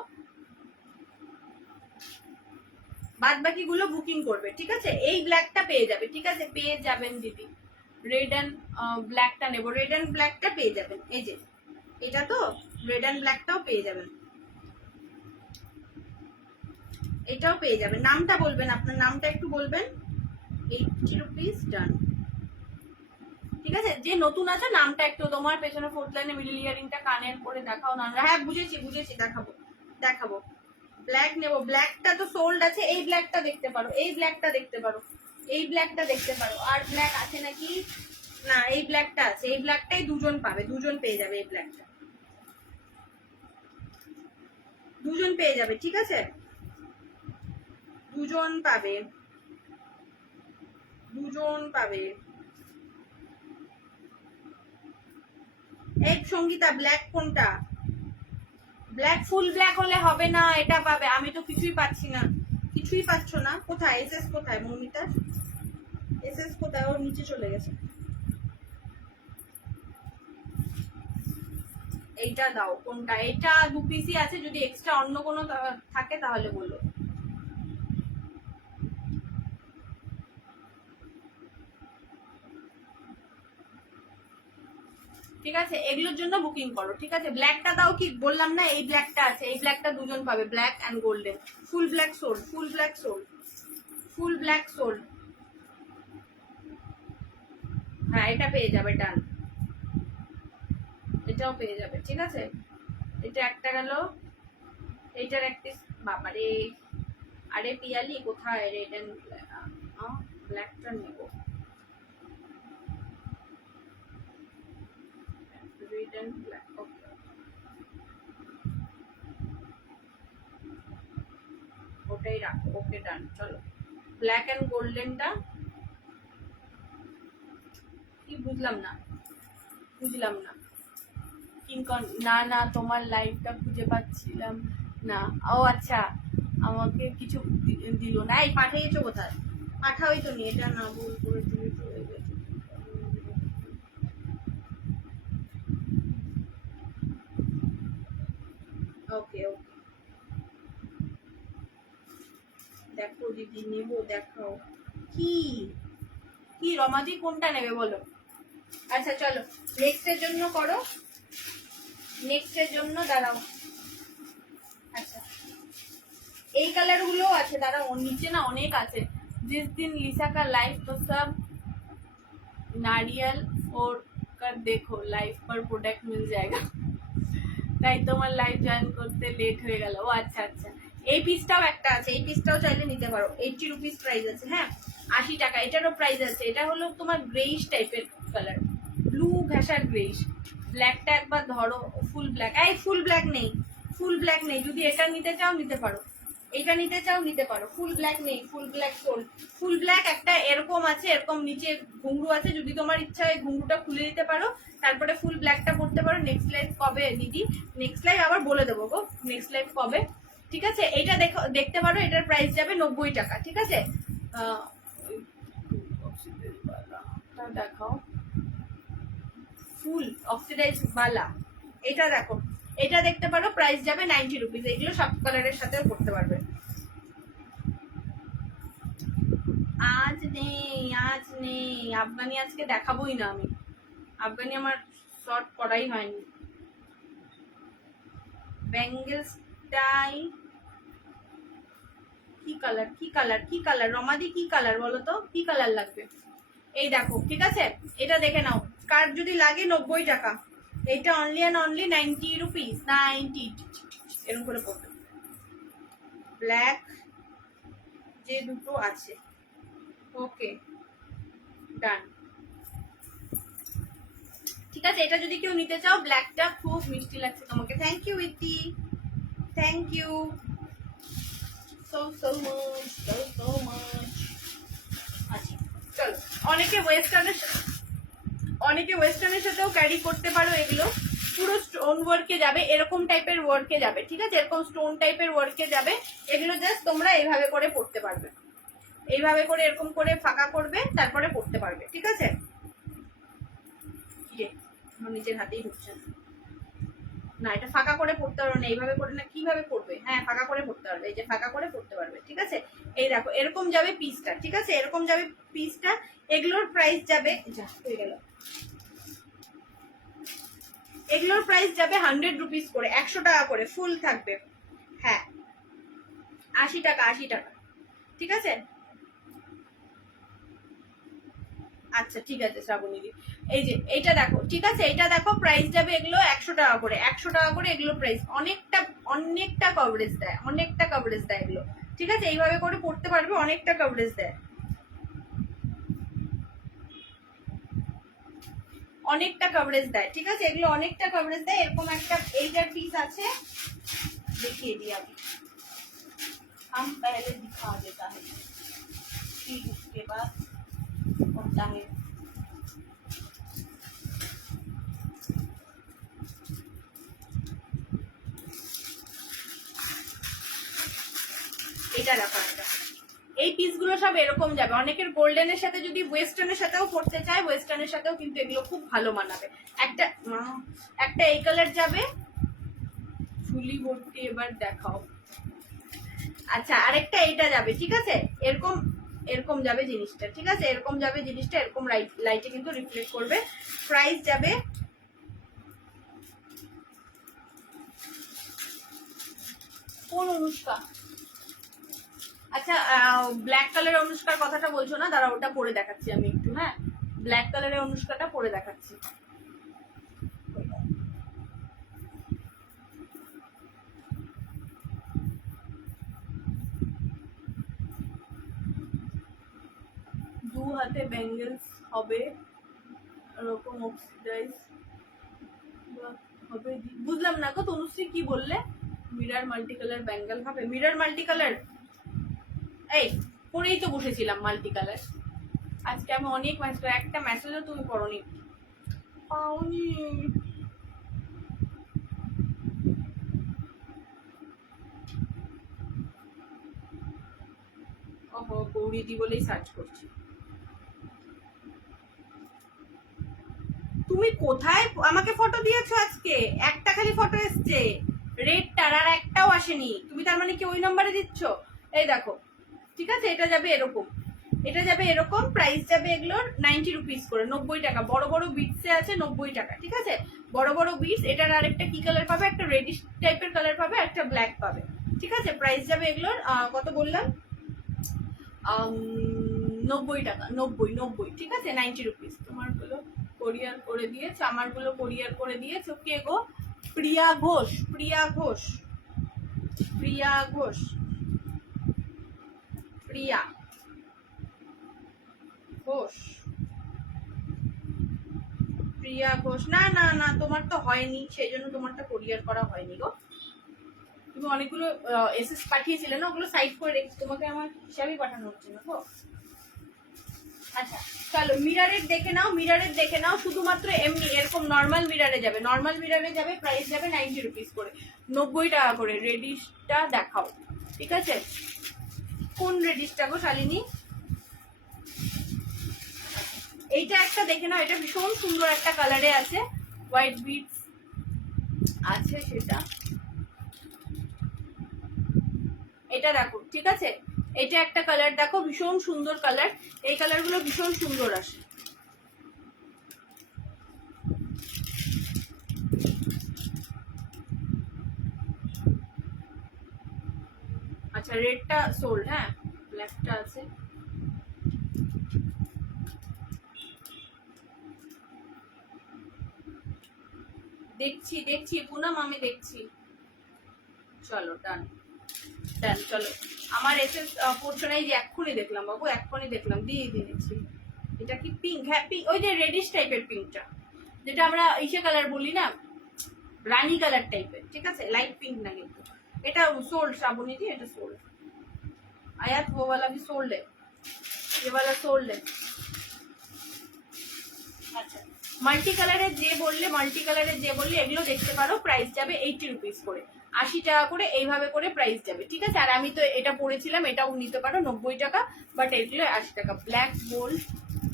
বাদ বাকি গুলো বুকিং করবে। ঠিক আছে, এই ব্ল্যাকটা পেয়ে যাবে। ঠিক আছে, পেয়ে যাবেন দিদি। রেড অ্যান্ড ব্ল্যাকটা নেবো, রেড অ্যান্ড ব্ল্যাকটা পেয়ে যাবেন। এই যে এটা তো, রেড অ্যান্ড ব্ল্যাকটাও পেয়ে যাবেন, এটাও পেয়ে যাবেন। নামটা বলবেন, আপনার নামটা একটু বলবেন। 80 রুপিস, ডান। ঠিক আছে, যে নতুন আছে নামটা একটু, তোমার পেছনে ফোর্থ লাইনে মিডল ইয়ারিংটা কানের করে দেখাও না। হ্যাঁ বুঝেছি বুঝেছি, দেখাবো দেখাবো। ব্ল্যাক নেবো, ব্ল্যাকটা তো সোল্ড আছে। এই ব্ল্যাকটা দেখতে পারো, এই ব্ল্যাকটা দেখতে পারো, এই ব্ল্যাকটা দেখতে পারো। আর ব্ল্যাক আছে নাকি? না, এই ব্ল্যাকটা আছে, এই ব্ল্যাকটাই দুজন পাবে, দুজন পেয়ে যাবে। এই ব্ল্যাকটা দুজন পেয়ে যাবে। ঠিক আছে, দুজন পাবে, দুজন পাবে। এক সঙ্গীতা, ব্ল্যাক কোনটা? ব্ল্যাক ফুল ব্ল্যাক হলে হবে না, এটা পাবে। আমি তো কিছুই পাচ্ছি না, কিছুই পাচ্ছ না। কোথায় এসএস, কোথায় মৌমিতা? এসএস কোথায়? ওর নিচে চলে গেছে। এইটা দাও, কোনটা? এটা 2 পিসই আছে, যদি এক্সট্রা অন্য কোনো থাকে তাহলে বলো। ঠিক আছে, এগুলোর জন্য বুকিং করো। ঠিক আছে, ব্ল্যাকটা দাও, কি বললাম না, এই ব্ল্যাকটা আছে, এই ব্ল্যাকটা দুজন পাবে, black and golden, full black sole, full black sole, full black sole. হ্যাঁ, এটা পেয়ে যাবে, ডান, এটাও পেয়ে যাবে। ঠিক আছে, এটা একটা গেল, এইটার এক পিস। বাবারে, আরে পিয়ালি কোথায়, রেড এন্ড ব্ল্যাকটা নেব, রেড এন্ড ব্ল্যাক, ওকে, ওটাই রাখো, ওকে ডান। চলো, ব্ল্যাক এন্ড গোল্ডেনটা কি বুঝলাম না, বুঝলাম না। না না, তোমার লাইভটা খুঁজে পাচ্ছিলাম না। ও আচ্ছা, আমাকে কিছু দিল না। এই পাঠিয়েছো কোথায়? পাঠাওই তো নি, এটা না, ভুল করে তুমি চলে গেছো। ওকে ওকে, দেখো দিদি, নেবো, দেখাও কি কি রমাদি, কোনটা নেবে বলো? আচ্ছা চলো, নেক্সট এর জন্য করো, নেক্সট এর জন্য দাঁড়াও। আচ্ছা, এই কালার গুলো আছে, দাঁড়াও, নিচে না অনেক আছে। जिस दिन लिसा का लाइव तो सब नारियल फोड़ कर देखो, लाइव पर प्रोडक्ट मिल जाएगा। তাই তোমার লাইভ জয়েন করতে লেট হয়ে গেল। ও আচ্ছা আচ্ছা, এই পিসটাও একটা আছে, এই পিসটাও চাইলে নিতে পারো। 80 রুপিস প্রাইস আছে। হ্যাঁ, 80 টাকা। এটারও প্রাইস আছে। এটা হলো তোমার গ্রেইশ টাইপের কালার, ব্লু ঘেঁষার গ্রেইশ। ব্ল্যাকটা একবার ধরো, ফুল ব্ল্যাক। এই ফুল ব্ল্যাক নেই, ফুল ব্ল্যাক নেই। যদি এটা নিতে চাও নিতে পারো, এটা নিতে চাও নিতে পারো। ফুল ব্ল্যাক নেই, full black sole. Full black একটা এরকম আছে, এরকম নিচে ঘুংরু আছে। যদি তোমার ইচ্ছা হয় ঘুংরুটা খুলে দিতে পারো, তারপরে ফুল ব্ল্যাকটা পড়তে পারো। নেক্সট লাইভ কবে দিদি? নেক্সট লাইভ আবার বলে দেবো গো, নেক্সট লাইভ কবে। ঠিক আছে, এটা দেখো, দেখতে পারো। এটার প্রাইস যাবে 90 টাকা। ঠিক আছে, দেখাও, ফুল অক্সিডাইজ বালা, এটা দেখো, এটা দেখতে পারো। প্রাইস যাবে 90 রুপিস। এগুলো সব কালারের সাথে পড়তে পারবে। আজ নেই, আজ নেই আফগানি, আজকে দেখাবোই না আমি। আফগানি আমার শর্ট করাই হয়নি। ব্যাঙ্গেলসটাই কি কালার, কি কালার, কি কালার রমাদি, কি কালার বলো তো, কি কালার লাগবে? এই দেখো, ঠিক আছে, এটা দেখে নাও। কার যদি লাগে 90 টাকা। এটা অনলি অ্যান্ড অনলি 90 রুপিস, 90, এরকম করে পড়বে। ব্ল্যাক যে দুটো আছে, ওকে ডান। ঠিক আছে, এটা যদি কেউ নিতে চাও, ব্ল্যাকটা খুব মিষ্টি লাগছে তোমাকে। Thank you Iti, thank you so so much, so so much. আচ্ছা চলো, অনেকে ওয়েস্টার্নের সাথেও ক্যারি করতে পারো। এগুলো পুরো স্টোন ওয়ার্কে যাবে, এরকম টাইপের ওয়ার্কে যাবে। ঠিক আছে, এরকম স্টোন টাইপের ওয়ার্কে যাবে। এগুলো জাস্ট তোমরা এইভাবে করে পড়তে পারবে, এইভাবে করে এরকম করে ফাঁকা করবে, তারপরে পড়তে পারবে। ঠিক আছে, আমার নিজের হাতেই হচ্ছে না, এটা ফাঁকা করে পড়তে পারবে না, এইভাবে করে না, কিভাবে পড়বে? হ্যাঁ, ফাঁকা করে পড়তে পারবে, এই যে ফাঁকা করে পড়তে পারবে। ঠিক আছে, এই দেখো, এরকম যাবে পিসটা। ঠিক আছে, এরকম যাবে পিসটা। এগুলোর প্রাইস যাবে, যা হয়ে গেল, এগুলোর প্রাইস যাবে 100 রুপিস করে, 100 টাকা করে ফুল থাকবে। হ্যাঁ, 80 টাকা, 80 টাকা। ঠিক আছে, আচ্ছা ঠিক আছে শ্রাবণীদি, এই যে এইটা দেখো। ঠিক আছে, এইটা দেখো, প্রাইস যাবে এগুলো 100 টাকা করে, 100 টাকা করে এগুলো প্রাইস। অনেকটা অনেকটা কভারেজ দেয়, অনেকটা কভারেজ দেয় এগুলো। ঠিক আছে, এইভাবে করে পড়তে পারবে, অনেকটা কভারেজ দেয়, অনেকটা কভারেজ দেয়। ঠিক আছে, এগুলো অনেকটা কভারেজ দেয়। এরকম একটা এইটার পিস আছে, দেখিয়ে দিই আমি। हम पहले दिखा देता है, फिर उसके बाद होता है। এটা দেখো, একটা এই পিসগুলো সব এরকম যাবে। অনেকের গোল্ডেনের সাথে যদি ওয়েস্টার্নের সাথেও পড়তে চায়, ওয়েস্টার্নের সাথেও কিন্তু এগুলো খুব ভালো মানাবে। একটা একটা এই কালার যাবে, ফুলি ভর্তি। এবার দেখাও। আচ্ছা, আরেকটা এইটা যাবে। ঠিক আছে, এরকম এরকম যাবে জিনিসটা। ঠিক আছে, এরকম যাবে জিনিসটা, এরকম লাইটে কিন্তু রিফ্লেক্ট করবে। প্রাইস যাবে কোন অনুষ্কা? আচ্ছা, ব্ল্যাক কালারের অনুষ্কার কথাটা বলছো না, দাঁড়া ওটা পরে দেখাচ্ছি আমি একটু। হ্যাঁ, ব্ল্যাক কালারের অনুষ্কাটা পরে দেখাচ্ছি। দু হাতে ব্যাঙ্গেলস হবে এরকম অক্সিডাইজ হবে। বুঝলাম না গো তনুশ্রী, কি বললে? মিরার মাল্টি কালার ব্যাঙ্গেল হবে? মিরার মাল্টি কালার এই পরেই তো বসেছিলাম মাল্টি কালার। আজকে আমি অনেক ম্যাচ করে, একটা মেসেজও তুমি পড়োনি। পাওনি? ওহো, গৌরীদি বলেই সার্চ করছি। তুমি কোথায় আমাকে ফটো দিয়েছো আজকে? একটা খালি ফটো এসছে রেডটার, আর একটাও আসেনি। তুমি তার মানে কি ওই নম্বরে দিচ্ছ? এই দেখো, ঠিক আছে, এটা যাবে এরকম, এটা যাবে এরকম, প্রাইস যাবে এগুলোর 90 রুপিস করে, 90 টাকা। বড় বড় বিটসে আছে 90 টাকা, ঠিক আছে, বড় বড় বিটস। এটার আরেকটা কি কালার পাবে? একটা রেডিশ টাইপের কালার পাবে, একটা ব্ল্যাক পাবে, ঠিক আছে। প্রাইস যাবে এগুলোর কত বললাম? 90 টাকা, 90, ঠিক আছে, 90 রুপিস। তোমার গুলো কোরিয়ার করে দিয়েছে, আমার গুলো কোরিয়ার করে দিয়েছে। কে গো? প্রিয়া ঘোষ, প্রিয়া ঘোষ, প্রিয়া ঘোষ, প্রিয়া ঘোষ, প্রিয়া ঘোষ। না না না, তোমার তো হয়নি, সেই জন্য তোমারটা কোরিয়ার করা হয়নি গো। তুমি অনেকগুলো এসএস পাঠিয়েছিলে না, ওগুলো সাইড করে রেখেছি, তোমাকে আমার হিসাবেই পাঠানো হচ্ছে না গো। আচ্ছা চলো, মিরারের দেখে নাও, মিরারের দেখে নাও। শুধুমাত্র এমনি এরকম নর্মাল মিরারে যাবে, নর্মাল মিরারে যাবে, প্রাইস যাবে 90 রুপিস করে, 90 টাকা করে। রেডিশটা দেখাও, ঠিক আছে। কোন রেডিশটা গো শালিনী? এইটা একটা দেখে নাও, এটা ভীষণ সুন্দর একটা কালারে আছে, হোয়াইট বিটস আছে সেটা। এটা দেখো, ঠিক আছে, এটা একটা কালার দেখো, ভীষণ সুন্দর কালার। এই কালারগুলো ভীষণ সুন্দর আসে। আচ্ছা, রেডটা সোল্ড, হ্যাঁ, ব্ল্যাকটা আছে। দেখছি দেখছি পুনম, আমি দেখছি। চলো ডান, ডান, চলো। আমার এসএস পড়ছো না, এই যে এক্ষুনি দেখলাম বাবু, এক্ষুনি দেখলাম, দিয়ে দিয়েছি। এটা কি পিঙ্ক? হ্যাঁ পিঙ্ক, ওই যে রেডিশ টাইপের পিঙ্কটা, যেটা আমরা ইসে কালার বলি না, রানী কালার টাইপের, ঠিক আছে, লাইট পিঙ্ক না কিন্তু। এটা सोल्ड श्रावणी जी, এটা सोल्ड। आयात वो वाला भी सोल्ड है, ये वाला सोल्ड है। আচ্ছা, মাল্টি কালারের যে বললে, মাল্টি কালারের যে বললে এগুলো দেখতে পারো, প্রাইস যাবে 80 রুপিস করে, 80 টাকা করে, এইভাবে করে প্রাইস যাবে, ঠিক আছে। আর আমি তো এটা পরেছিলাম, এটাও নিতে পারো 90 টাকা, বাট এগুলো 80 টাকা। ব্ল্যাক গোল্ড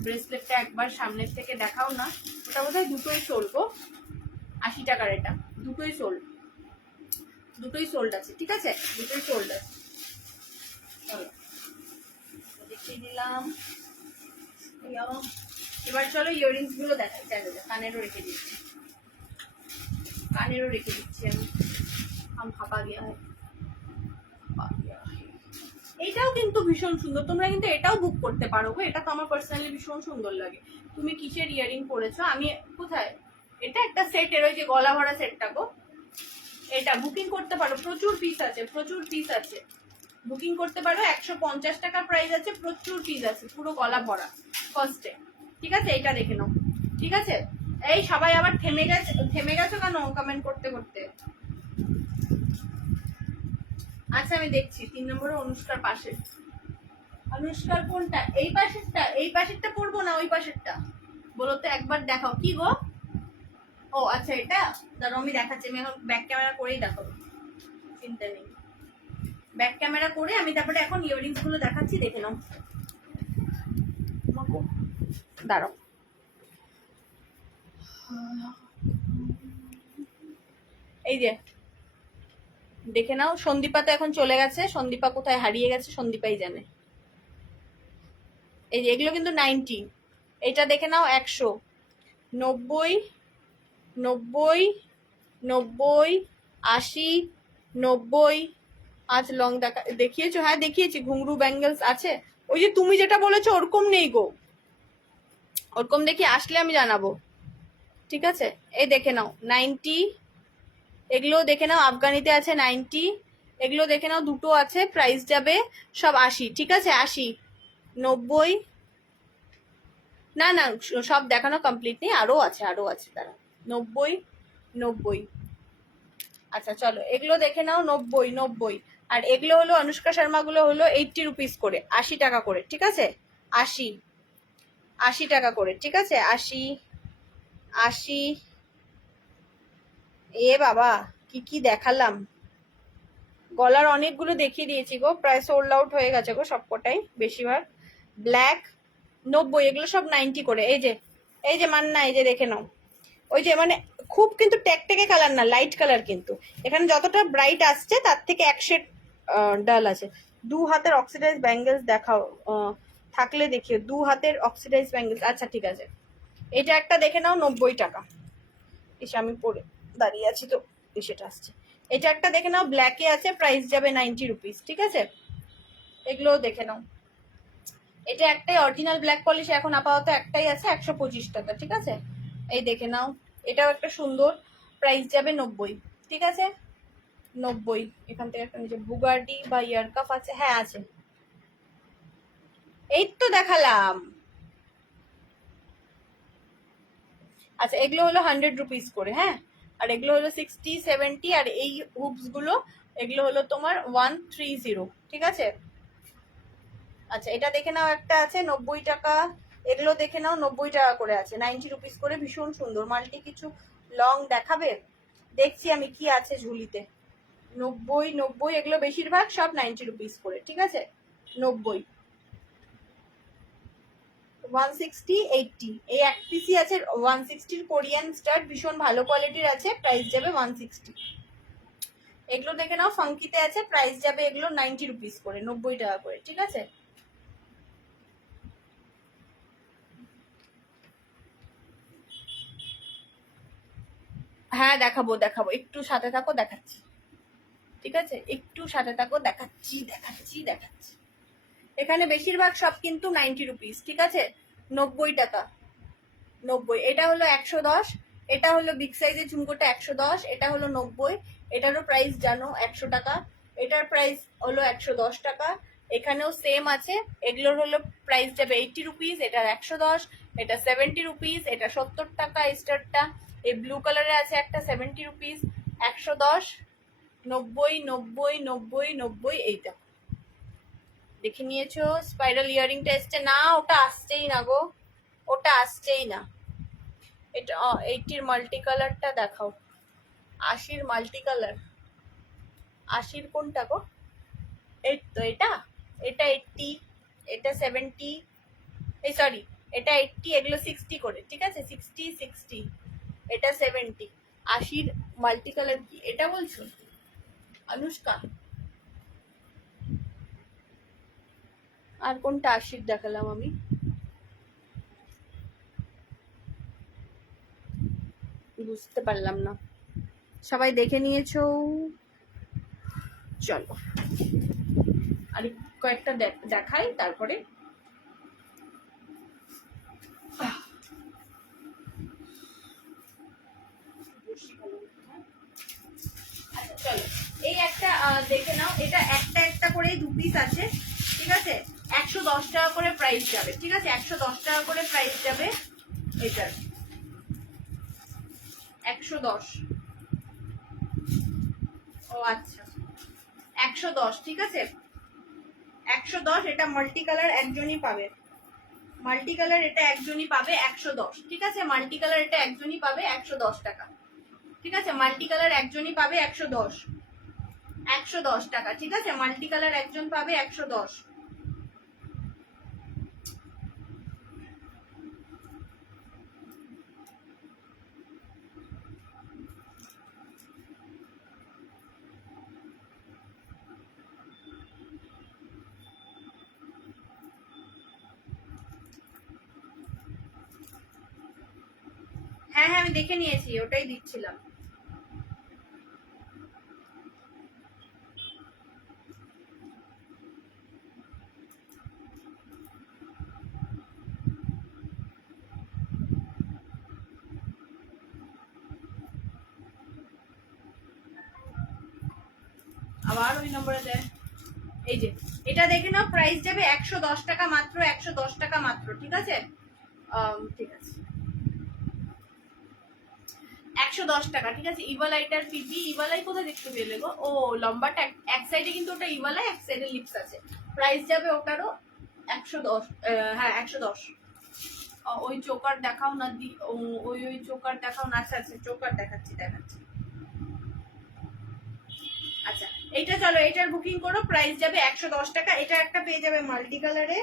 ব্রেসলেটটা একবার সামনের থেকে দেখাও না, ওটা বোধহয় দুটোই সোল্ড গো, 80 টাকার। এটা দুটোই সোল্ড, দুটোই সোল্ড আছে, ঠিক আছে, দুটোই সোল্ড আছে। চলো দেখিয়ে দিলাম। এবার চলো ইয়াররিংস গুলো দেখাই, কানেরও রেখে দিচ্ছি, কানেরও রেখে দিচ্ছি আমি ফাঁপা গিয়া হয়। এইটাও কিন্তু ভীষণ সুন্দর, তোমরা কিন্তু এটাও বুক করতে পারো গো, এটা তো আমার পার্সোনালি ভীষণ সুন্দর লাগে। তুমি কিসের ইয়ারিং পরেছো? আমি কোথায়, এটা একটা সেটের, ওই যে গলা ভরা সেটটা গো, এটা বুকিং করতে পারো, প্রচুর পিস আছে, প্রচুর পিস আছে, বুকিং করতে পারো। 150 টাকার প্রাইস আছে, প্রচুর পিস আছে, পুরো গলা ভরা ফার্স্টে, ঠিক আছে। এটা দেখে নাও, ঠিক আছে। এই সবাই আবার থেমে গেছো কেন কমেন্ট করতে করতে? আচ্ছা আমি দেখছি 3 নম্বরে অনুষ্কার পাশে। অনুষ্কার কোনটা? এই পাশেরটা? এই পাশেরটা পরবো না ওই পাশেরটা বলো তো, একবার দেখাও। কি গো? ও আচ্ছা, এটা দাঁড়াও আমি দেখাচ্ছি, আমি এখন ব্যাক ক্যামেরা করেই দেখাবো, চিন্তা নেই। ব্যাক ক্যামেরা করে আমি তারপরে এখন ইয়াররিংস গুলো দেখাচ্ছি, দেখে নাও। দাঁড়াও, এই যে দেখে নাও। সন্দীপা তো এখন চলে গেছে, সন্দীপা কোথায় হারিয়ে গেছে সন্দীপাই জানে। এই যে এগুলো কিন্তু 90, এটা দেখে নাও 100, 90, 90, 90, 80, 90, আজ লং দেখিয়েছো? হ্যাঁ দেখিয়েছি, ঘুংরু ব্যাঙ্গেলস আছে। ওই যে তুমি যেটা বলেছো ওরকম নেই গো, ওরকম দেখি আসলে আমি জানাবো, ঠিক আছে? এই দেখে নাও 90, এগুলো দেখে নাও, আফগানিতে আছে 90, এগুলো দেখে নাও, দুটো আছে, প্রাইস যাবে সব 80, ঠিক আছে? 80, 90, না না সব দেখানো কমপ্লিট নেই, আরো আছে, আরো আছে, তারা 90, 90। আচ্ছা চলো এগুলো দেখে নাও, 90, 90। আর এগুলো হলো অনুষ্কা শর্মা গুলো হলো 80 রুপিস করে, 80 টাকা করে, ঠিক আছে? 80, 80 টাকা করে, ঠিক আছে? 80, 80। এ বাবা, কি কি দেখালাম, গলার অনেকগুলো দেখিয়ে দিয়েছি গো, প্রায় সোল্ড আউট হয়ে গেছে গো সবকটাই, বেশিরভাগ। ব্ল্যাক 90, এগুলো সব 90 করে। এই যে, এই যে মান্না, এই যে দেখে নাও, ওই যে মানে খুব কিন্তু টেকটেকে কালার না, লাইট কালার, কিন্তু এখানে যতটা ব্রাইট আসছে তার থেকে এক শেড ডাল আছে। দু হাতের অক্সিডাইজ ব্যাঙ্গেলস দেখাও, থাকলে দেখিও, দু হাতের অক্সিডাইজ ব্যাঙ্গেলস। আচ্ছা ঠিক আছে, এটা একটা দেখে নাও, 90 টাকা। এসে আমি পরে দাঁড়িয়ে আছি তো সেটা আসছে। এটা একটা দেখে নাও, ব্ল্যাকে আছে, প্রাইস যাবে 90 রুপিস, ঠিক আছে? এগুলো দেখে নাও। এটা একটাই অরিজিনাল ব্ল্যাক পলিশ, এখন আপাতত একটাই আছে, 125 টাকা, ঠিক আছে? এই দেখে নাও, এটাও একটা সুন্দর, প্রাইস যাবে 90, ঠিক আছে? 90। এখান থেকে একটা নিচে বুগার্ডি বা ইয়ারকাফ আছে, হ্যাঁ আছে, এই তো দেখালাম। আচ্ছা এগুলো হলো 100 রুপিস করে, হ্যাঁ? আর এগুলো হলো 60, 70, আর এই হুপস গুলো এগুলো হলো তোমার 130, ঠিক আছে? আচ্ছা এটা দেখে নাও, একটা আছে 90 টাকা, এগুলো দেখে নাও 90 টাকা করে আছে, 90 রুপিস করে, ভীষণ সুন্দর। মাল্টি কিছু লং দেখাবে? দেখছি আমি কি আছে ঝুলিতে। 90, 90, এগুলো বেশিরভাগ সব 90 রুপিস করে, ঠিক আছে? 90, 160, 80, এই এক পিসই আছে 160 কোরিয়ান স্টার্ট, ভীষণ ভালো কোয়ালিটির আছে, প্রাইস যাবে 160। এগুলো দেখে নাও, ফাঙ্কিতে আছে, প্রাইস যাবে এগুলো 90 রুপিস করে, 90 টাকা করে, ঠিক আছে? হ্যাঁ দেখাবো দেখাবো, একটু সাথে থাকো, দেখাচ্ছি, ঠিক আছে? একটু সাথে থাকো, দেখাচ্ছি দেখাচ্ছি দেখাচ্ছি। এখানে বেশিরভাগ সব কিন্তু 90 রুপিস, ঠিক আছে? 90 টাকা, 90। এটা হলো 110, এটা হলো বিগ সাইজের ঝুমকোটা 110, এটা হলো 90, এটারও প্রাইস জানো 100 টাকা, এটার প্রাইস হলো 110 টাকা। এখানেও সেম আছে, এগুলোর হলো প্রাইস যাবে 80 রুপিস, এটার 110, এটা 70 রুপিস, এটা 70 টাকা স্টারটা। এই ব্লু কালারে আছে একটা 70 রুপিস, 110, 90, 90, 90, 90, এইটা দেখে নিয়েছো? স্পাইরাল ইয়ারিংটা এসছে না, ওটা আসছেই না গো, ওটা আসছেই না। এটা 80-র মাল্টি কালারটা দেখাও, 80-র মাল্টি কালার, 80-র কোনটা গো? এই তো এটা, এটা 80, এটা 70, এই সরি, এটা 80, এগুলো 60 করে, ঠিক আছে? 60, 60, এটা 70। 80-র মাল্টি কালার কি এটা বলছো অনুষ্কা? আর কোনটা 80-র দেখালাম আমি? বুঝতে পারলাম না। সবাই দেখে নিয়েছো? চলো আর কয়েকটা দেখাই, তারপরে চলো এই একটা দেখে নাও, এটা একটা একটা করে 2 পিস আছে, ঠিক আছে? 110 টাকা করে প্রাইস যাবে, ঠিক আছে? 110 টাকা করে প্রাইস যাবে এটার, 110। ও আচ্ছা, 110, ঠিক আছে? 110, এটা মাল্টি কালার একজনই পাবে, মাল্টি কালার এটা একজনই পাবে 110, ঠিক আছে? মাল্টি কালার এটা একজনই পাবে 110 টাকা, ঠিক আছে? মাল্টি কালার একজনই পাবে 110, 110 টাকা, ঠিক আছে? মাল্টি কালার একজন পাবে 110। হ্যাঁ হ্যাঁ আমি দেখে নিয়েছি, ওটাই দিচ্ছিলাম। আবার ওই নম্বরে দেয়। এই যে এটা দেখে নাও, প্রাইস যাবে 110 টাকা মাত্র, 110 টাকা মাত্র, ঠিক আছে? ঠিক আছে, 110 টাকা, ঠিক আছে। ইভালাইটার পিপি, ইভালাই কোথায় দেখতে পেলে গো? ও লম্বাটা এক সাইডে, কিন্তু ওটা ইভালাই, এক সাইডে লিপস আছে। প্রাইস যাবে ওটারও 110, হ্যাঁ 110। ওই চোকার দেখাও না দি, ওই চোকার দেখাও না। আচ্ছা আচ্ছা, চোকার দেখাচ্ছি। আচ্ছা এইটা চলো, এটার বুকিং করো, প্রাইস যাবে 110 টাকা। এটা একটা পেয়ে যাবে মাল্টি কালারে,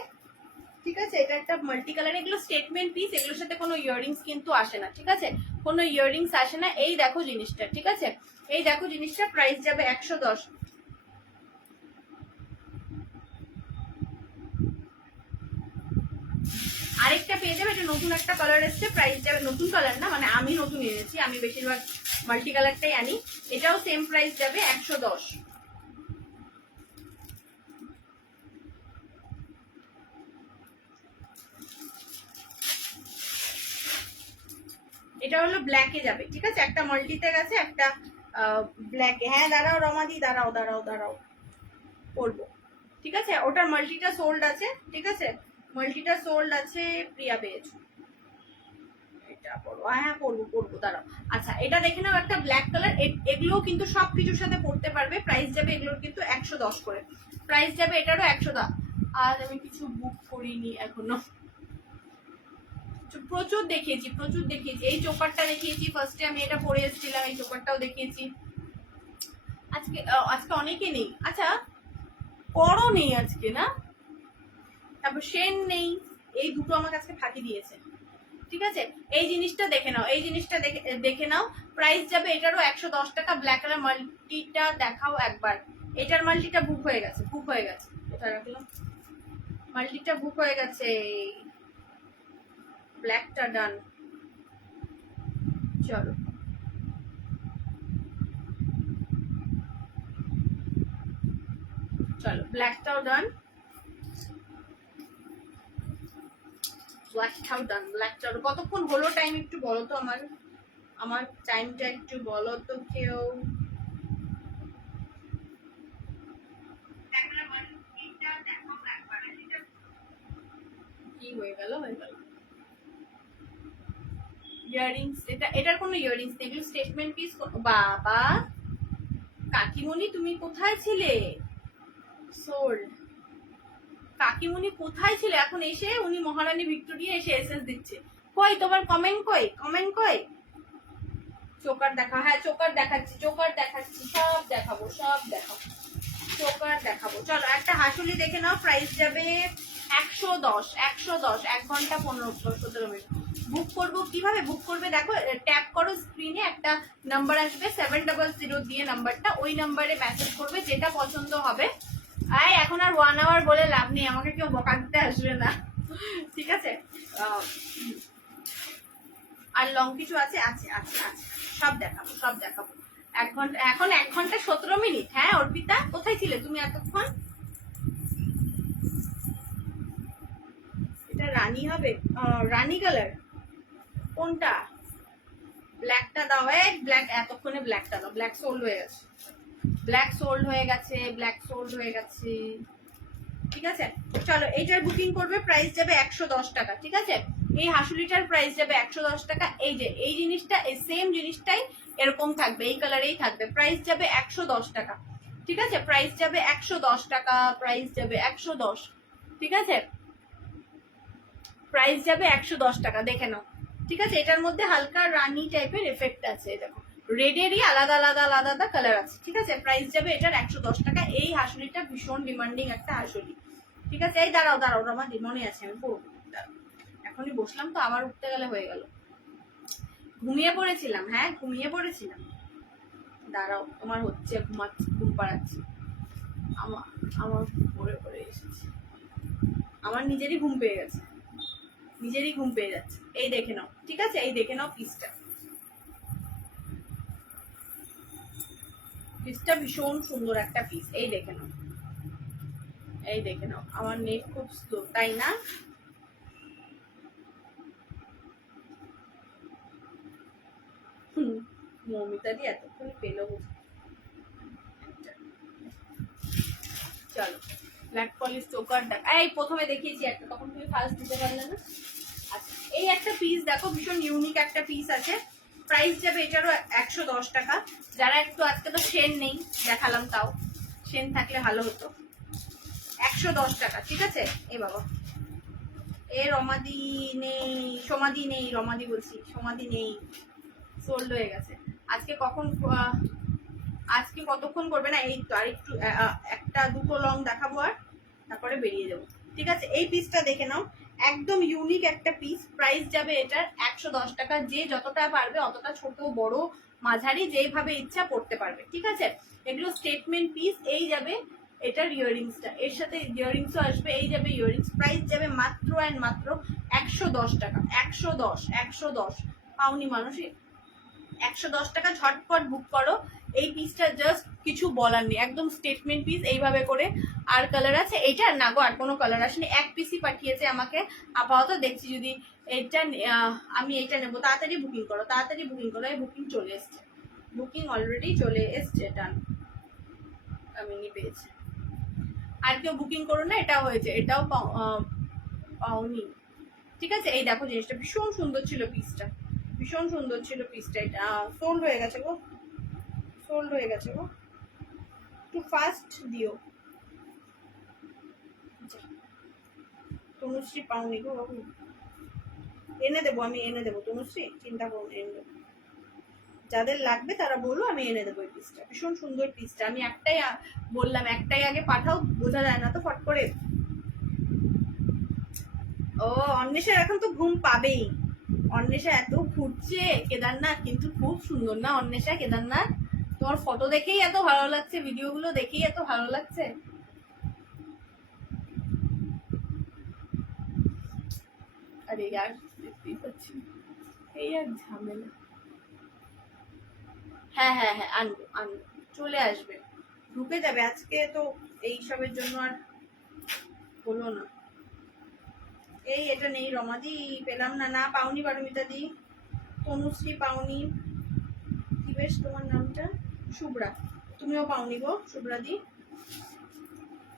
ঠিক আছে? এটা একটা মাল্টি কালার। এগুলো স্টেটমেন্ট পিস, এগুলোর সাথে কোনো ইয়াররিংস কিন্তু আসে না, ঠিক আছে? কোনো ইয়াররিংস আসে না। এই দেখো জিনিসটা, ঠিক আছে? এই দেখো জিনিসটা, প্রাইস যাবে 110। আরেকটা পেয়ে যাবে, এটা নতুন একটা কালার এসছে, প্রাইস যাবে, নতুন কালার না মানে আমি নতুন এনেছি, আমি বেশিরভাগ মাল্টি কালারটাই আনি। এটাও সেম প্রাইস যাবে 110। এটা হলো ব্ল্যাকে যাবে, ঠিক আছে? একটা মাল্টিতে গেছে, একটা ব্ল্যাকে। হ্যাঁ দাঁড়াও রমাদি, দাঁড়াও করবো, ঠিক আছে? ওটার মাল্টিটা সোল্ড আছে, ঠিক আছে? মাল্টিটা সোল্ড আছে, প্রিয়া পেয়েছো। এটা পরবো, হ্যাঁ পরবো, দাঁড়াও। আচ্ছা এটা দেখে নাও, একটা ব্ল্যাক কালার। এগুলোও কিন্তু সবকিছুর সাথে পড়তে পারবে। প্রাইস যাবে এগুলোর কিন্তু 110 করে, প্রাইস যাবে এটারও 110। আর আমি কিছু বুক করিনি এখনো, প্রচুর দেখিয়েছি। এই চোকারটা দেখিয়েছি ফার্স্টে, আমি এটা পরে এসেছিলাম, এই চোকারটাও দেখিয়েছি। আজকে অনেকে নেই। আচ্ছা করও নেই আজকে না, তারপর সেন নেই, এই দুটো আমাকে আজকে ফাঁকি দিয়েছে, ঠিক আছে? এই জিনিসটা দেখে নাও, এই জিনিসটা দেখে নাও, প্রাইস যাবে এটারও 110 টাকা। ব্ল্যাক কালার মাল্টিটা দেখাও একবার। এটার মাল্টিটা বুক হয়ে গেছে, কোথায় রাখলাম? মাল্টিটা বুক হয়ে গেছে, ব্ল্যাকটা ডান। চলো ব্ল্যাকটাও ডান, ব্ল্যাকটাও। কতক্ষণ হলো টাইম একটু বলো তো, আমার টাইমটা একটু বলো তো কেউ। কি হয়ে গেল ইয়াররিংস, এটার কোনো ইয়াররিংস নেই, এগুলো স্টেটমেন্ট পিস। বাবা কাকিমণি তুমি কোথায় ছিলে? সোল্ড। কাকিমণি কোথায় ছিল? এখন এসে উনি মহারানী ভিক্টোরিয়া এসে এসএস দিচ্ছে। কই তোমার কমেন্ট কই? চোকার দেখা, হ্যাঁ চোকার দেখাচ্ছি, সব দেখাবো। চোকার দেখাবো। চলো একটা হাসুলি দেখে নাও, প্রাইস যাবে 110। 1 ঘন্টা 17 মিনিট। বুক করবো কিভাবে? বুক করবে দেখো, ট্যাপ করো স্ক্রিনে, একটা নাম্বার আসবে 700 দিয়ে নাম্বারটা, ওই নাম্বারে মেসেজ করবে, যেটা পছন্দ হবে। এখন আর 1 আওয়ার বলে লাভ নেই, আমাকে কেউ বকা দিতে আসবে না, ঠিক আছে? আর লং কিছু আছে? আছে। সব দেখাবো। 1 ঘন্টা, এখন 1 ঘন্টা 17 মিনিট। হ্যাঁ অর্পিতা কোথায় ছিলে তুমি এতক্ষণ? এটা রানী হবে, রানী কালার কোনটা? ব্ল্যাকটা দাও, ব্ল্যাক, এতক্ষণে ব্ল্যাকটা দাও। ব্ল্যাক সোল্ড হয়ে গেছে, ঠিক আছে? চলো এইটার বুকিং করবে, প্রাইস যাবে 110 টাকা, ঠিক আছে? এই হাসুলিটার প্রাইস যাবে 110 টাকা। এই যে এই জিনিসটা, এই সেম জিনিসটাই এরকম থাকবে, এই কালারেই থাকবে, প্রাইস যাবে 110 টাকা, ঠিক আছে? প্রাইস যাবে 110 টাকা, ঠিক আছে? প্রাইস যাবে 110 টাকা, দেখে নাও, ঠিক আছে? এটার মধ্যে হালকা রানি টাইপের এফেক্ট আছে, দেখো রেডেরই আলাদা কালার আছে, ঠিক আছে? প্রাইস যাবে এটার 110 টাকা। এই হাসুলিটা ভীষণ ডিমান্ডিং একটা হাসুলি, ঠিক আছে? এই দাঁড়াও আমার মনে আছে, আমি পড়বো। এখনই বসলাম তো, আবার উঠতে গেলে হয়ে গেল। ঘুমিয়ে পড়েছিলাম, দাঁড়াও, তোমার হচ্ছে, ঘুম পাড়াচ্ছি। আমার এসেছে, আমার নিজেরই ঘুম পেয়ে যাচ্ছে। এই দেখে নাও, ঠিক আছে? এই দেখে নাও পিসটা ভীষণ সুন্দর একটা পিস। এই দেখে নাও, আমার নেট খুব স্লো, তাই না? মৌমিতাদি এতক্ষণ পেলো, চলো ব্ল্যাক পলিশ চোকার দেখ, এই প্রথমে দেখিয়েছি একটা, তখন তুমি ফার্স্ট দিতে পারলে না। আচ্ছা এই একটা পিস দেখো, ভীষণ ইউনিক একটা পিস আছে, প্রাইস যাবে এটারও 110 টাকা। যারা একটু, আজকে তো সেন নেই দেখালাম, তাও সেন থাকলে ভালো হতো। 110 টাকা, ঠিক আছে। এ বাবা, এ রমাদি নেই, সমাধি নেই, রমাদি বলছি, সমাধি নেই, সোল্ড হয়ে গেছে। আজকে কখন, আজকে কতক্ষণ করবে না, এই তো আর একটু, একটা দুটো লং দেখাবো আর তারপরে বেরিয়ে যাবো, ঠিক আছে। এই পিসটা দেখে নাও, একদম ইউনিক একটা পিস, প্রাইস যাবে এটার 110 টাকা। যে যতটা পারবে অতটা, ছোট বড় মাঝারি যেইভাবে ইচ্ছা পড়তে পারবে, ঠিক আছে। এগুলো স্টেটমেন্ট পিস। এই যাবে এটার ইয়াররিংসটা, এর সাথে ইয়াররিংসও আসবে, এই যাবে ইয়াররিংস। প্রাইস যাবে মাত্র অ্যান্ড মাত্র 110 টাকা। 110 পাওনি মানুষই, 110 টাকা। ঝটপট বুক করো এই পিসটা, জাস্ট কিছু বলার নেই, একদম স্টেটমেন্ট পিস এইভাবে করে। আর কালার আছে এইটার, না গো আর কোনো কালার আসেনি, এক পিসই পাঠিয়েছে আমাকে আপাতত। দেখছি যদি এটা আমি এইটা নেবো, তাড়াতাড়ি বুকিং করো, তাড়াতাড়ি বুকিং করো। এই বুকিং চলে এসছে, বুকিং অলরেডি চলে এসছে, ডান, আমি নিয়ে পেয়েছি। আর কেউ বুকিং করো না, এটা হয়েছে, এটাও পাওনি, ঠিক আছে। এই দেখো জিনিসটা ভীষণ সুন্দর ছিল, পিসটা ভীষণ সুন্দর ছিল, পিসটা এটা সোল্ড হয়ে গেছে গো, সোল্ড হয়ে গেছে গো, একটু ফাস্ট দিও। তনুশ্রী পাওনি গো বাবু, এনে দেবো, আমি এনে দেবো তনুশ্রী, চিন্তা করুন, এনে দেবো। যাদের লাগবে তারা বলো, আমি এনে দেবো এই পিসটা, ভীষণ সুন্দর পিসটা। আমি একটাই বললাম, একটাই আগে পাঠাও, বোঝা যায় না তো ফট করে। ও অন্বেষার এখন তো ঘুম পাবেই, অন্বেষা এত ঘুরছে কেদারনাথ, কিন্তু খুব সুন্দর না অন্বেষা কেদারনাথ? তোমার ফটো দেখেই এত ভালো লাগছে, ভিডিওগুলো দেখেই এত ভালো লাগছে। আরে यार দেখতেই পাচ্ছি, এই আর ঝামেলা। হ্যাঁ হ্যাঁ হ্যাঁ, আনবো আনবো, চলে আসবে, ঢুকে যাবে। আজকে তো এইসবের জন্য আর হলো না। এই এটা নেই রমাদি, পেলাম না, না পাওনি পারমিতা দি, তনুশ্রী পাওনি, কি বেশ তোমার নামটা, শুভ্রা, তুমিও পাওনি গো শুভ্রা দি।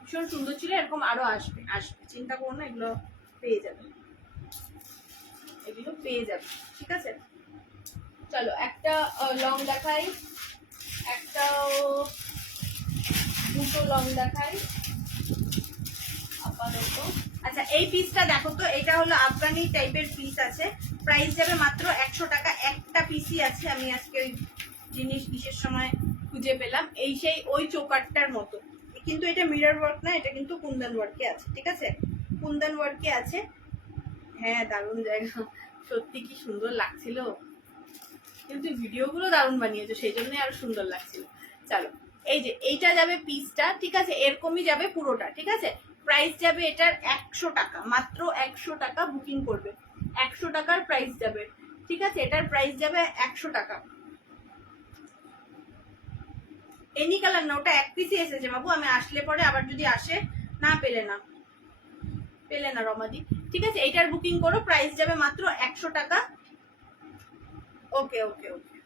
ভীষণ সুন্দর ছিল, এরকম আরো আসবে, আসবে, চিন্তা করো না, এগুলো পেয়ে যাবে, এগুলো পেয়ে যাবে, ঠিক আছে। চলো একটা লং দেখাই, একটা দুটো লং দেখাই আপাতত। আচ্ছা এই পিসটা দেখো তো, এটা হলো আফগানি টাইপের পিস আছে, প্রাইস যাবে মাত্র 100 টাকা। একটা পিসই আছে, আমি আজকে ওই জিনিস বিশেষ সময় খুঁজে পেলাম, এই সেই ওই চোকারটার মতো, কিন্তু এটা মিরর ওয়ার্ক না, এটা কিন্তু কুন্দন ওয়ার্কে আছে, ঠিক আছে, কুন্দন ওয়ার্কে আছে। হ্যাঁ দারুণ জায়গা, সত্যি কি সুন্দর লাগছিল, কিন্তু ভিডিওগুলো দারুণ বানিয়েছো, সেই জন্যই আরো সুন্দর লাগছিল। চলো এই যে এইটা যাবে পিসটা, ঠিক আছে, এরকমই যাবে পুরোটা, ঠিক আছে। প্রাইস যাবে এটার 100 টাকা, মাত্র 100 টাকা। বুকিং করবে, 100 টাকার প্রাইস যাবে, ঠিক আছে। এটার প্রাইস যাবে 100 টাকা। এনি কালার না, ওটা এক পিসই এসেছে বাবু, আমি আসলে পরে আবার যদি আসে, না পেলে না, পেলে না রমাদি, ঠিক আছে। এইটার বুকিং করো, প্রাইস যাবে মাত্র 100 টাকা। ওকে ওকে ওকে,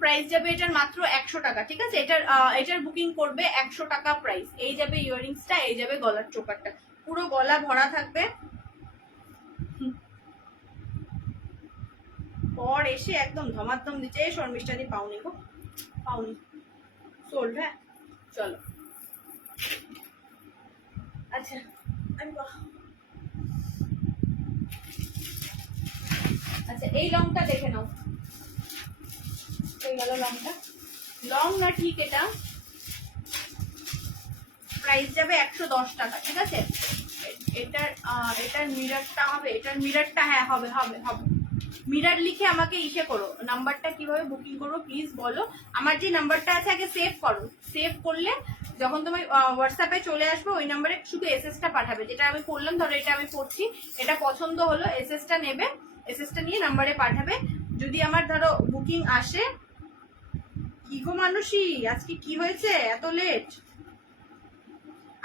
প্রাইস যাবে এটার মাত্র 100 টাকা, ঠিক আছে। এটার বুকিং করবে 100 টাকা প্রাইস। এই যাবে ইয়াররিংসটা, এই যাবে গলার চোকারটা, পুরো গলা ভরা থাকবে। পর এসে একদম ধমাধম দিচ্ছে, এই শর্মিষ্ঠা দি পাওনি গো, পাওনি, সোল্ড। হ্যাঁ চলো, আচ্ছা আমি আচ্ছা এই লংটা দেখে নাও, হয়ে গেল লংটা, লং না ঠিক, এটা প্রাইস যাবে 110 টাকা, ঠিক আছে। এটার মিররটা হবে, এটার মিররটা, হ্যাঁ হবে হবে হবে। মিরর লিখে আমাকে ইসে করো, নাম্বারটা কিভাবে বুকিং করবো প্লিজ বলো। আমার যে নাম্বারটা আছে আগে সেভ করো, সেভ করলে যখন তুমি হোয়াটসঅ্যাপে চলে আসবে ওই নাম্বারে শুধু এসএসটা পাঠাবে, যেটা আমি করলাম, ধরো এটা আমি করছি, এটা পছন্দ হলো, এসএসটা নেবে, এসএসটা নিয়ে নাম্বারে পাঠাবে। যদি আমার ধরো বুকিং আসে, কি গো মানুষই আজকে কি হয়েছে এত লেট?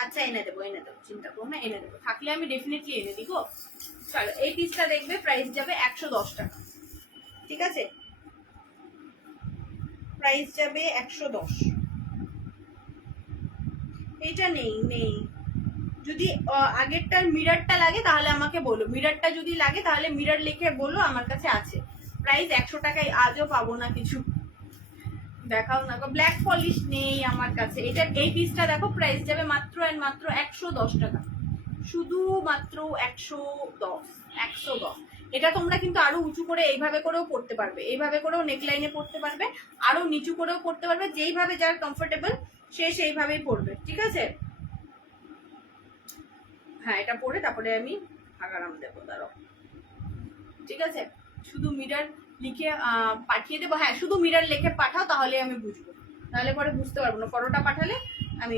আচ্ছা এনে দেবো, এনে দেবো, চিন্তা করো না, এনে দেবো, থাকলে আমি ডেফিনেটলি এনে দিব। চলো এই পিসটা দেখবে, প্রাইস যাবে 110 টাকা, ঠিক আছে, প্রাইস যাবে 110। এটা নেই নেই। যদি আগেরটার মিররটা লাগে তাহলে আমাকে বলো, মিররটা যদি লাগে তাহলে মিরর লিখে বলো, আমার কাছে আছে। প্রাইস 100 টাকায় আজও পাবো না কিছু। দেখাও না, ব্ল্যাক পলিশ নেই আমার কাছে। এটা এই পিসটা দেখো, প্রাইস যাবে মাত্র এন্ড মাত্র 110 টাকা, শুধু মাত্র 110। এটা তোমরা কিন্তু আরো উঁচু করে এইভাবে করেও পড়তে পারবে, এইভাবে করেও নেকলাইনে পড়তে পারবে, আরো নিচু করেও পড়তে পারবে, যেইভাবে যার কমফোর্টেবল সে সেইভাবেই পড়বে, ঠিক আছে। হ্যাঁ, এটা পরে তারপরে আমি আগারাম দেবো, দাঁড়াও, ঠিক আছে। শুধু মিরর লিখে পাঠিয়ে দেবো। হ্যাঁ, শুধু মিরর লিখে পাঠাও, তাহলে আমি বুঝবো, তাহলে পরে বুঝতে পারবো না। পরোটা পাঠালে আমি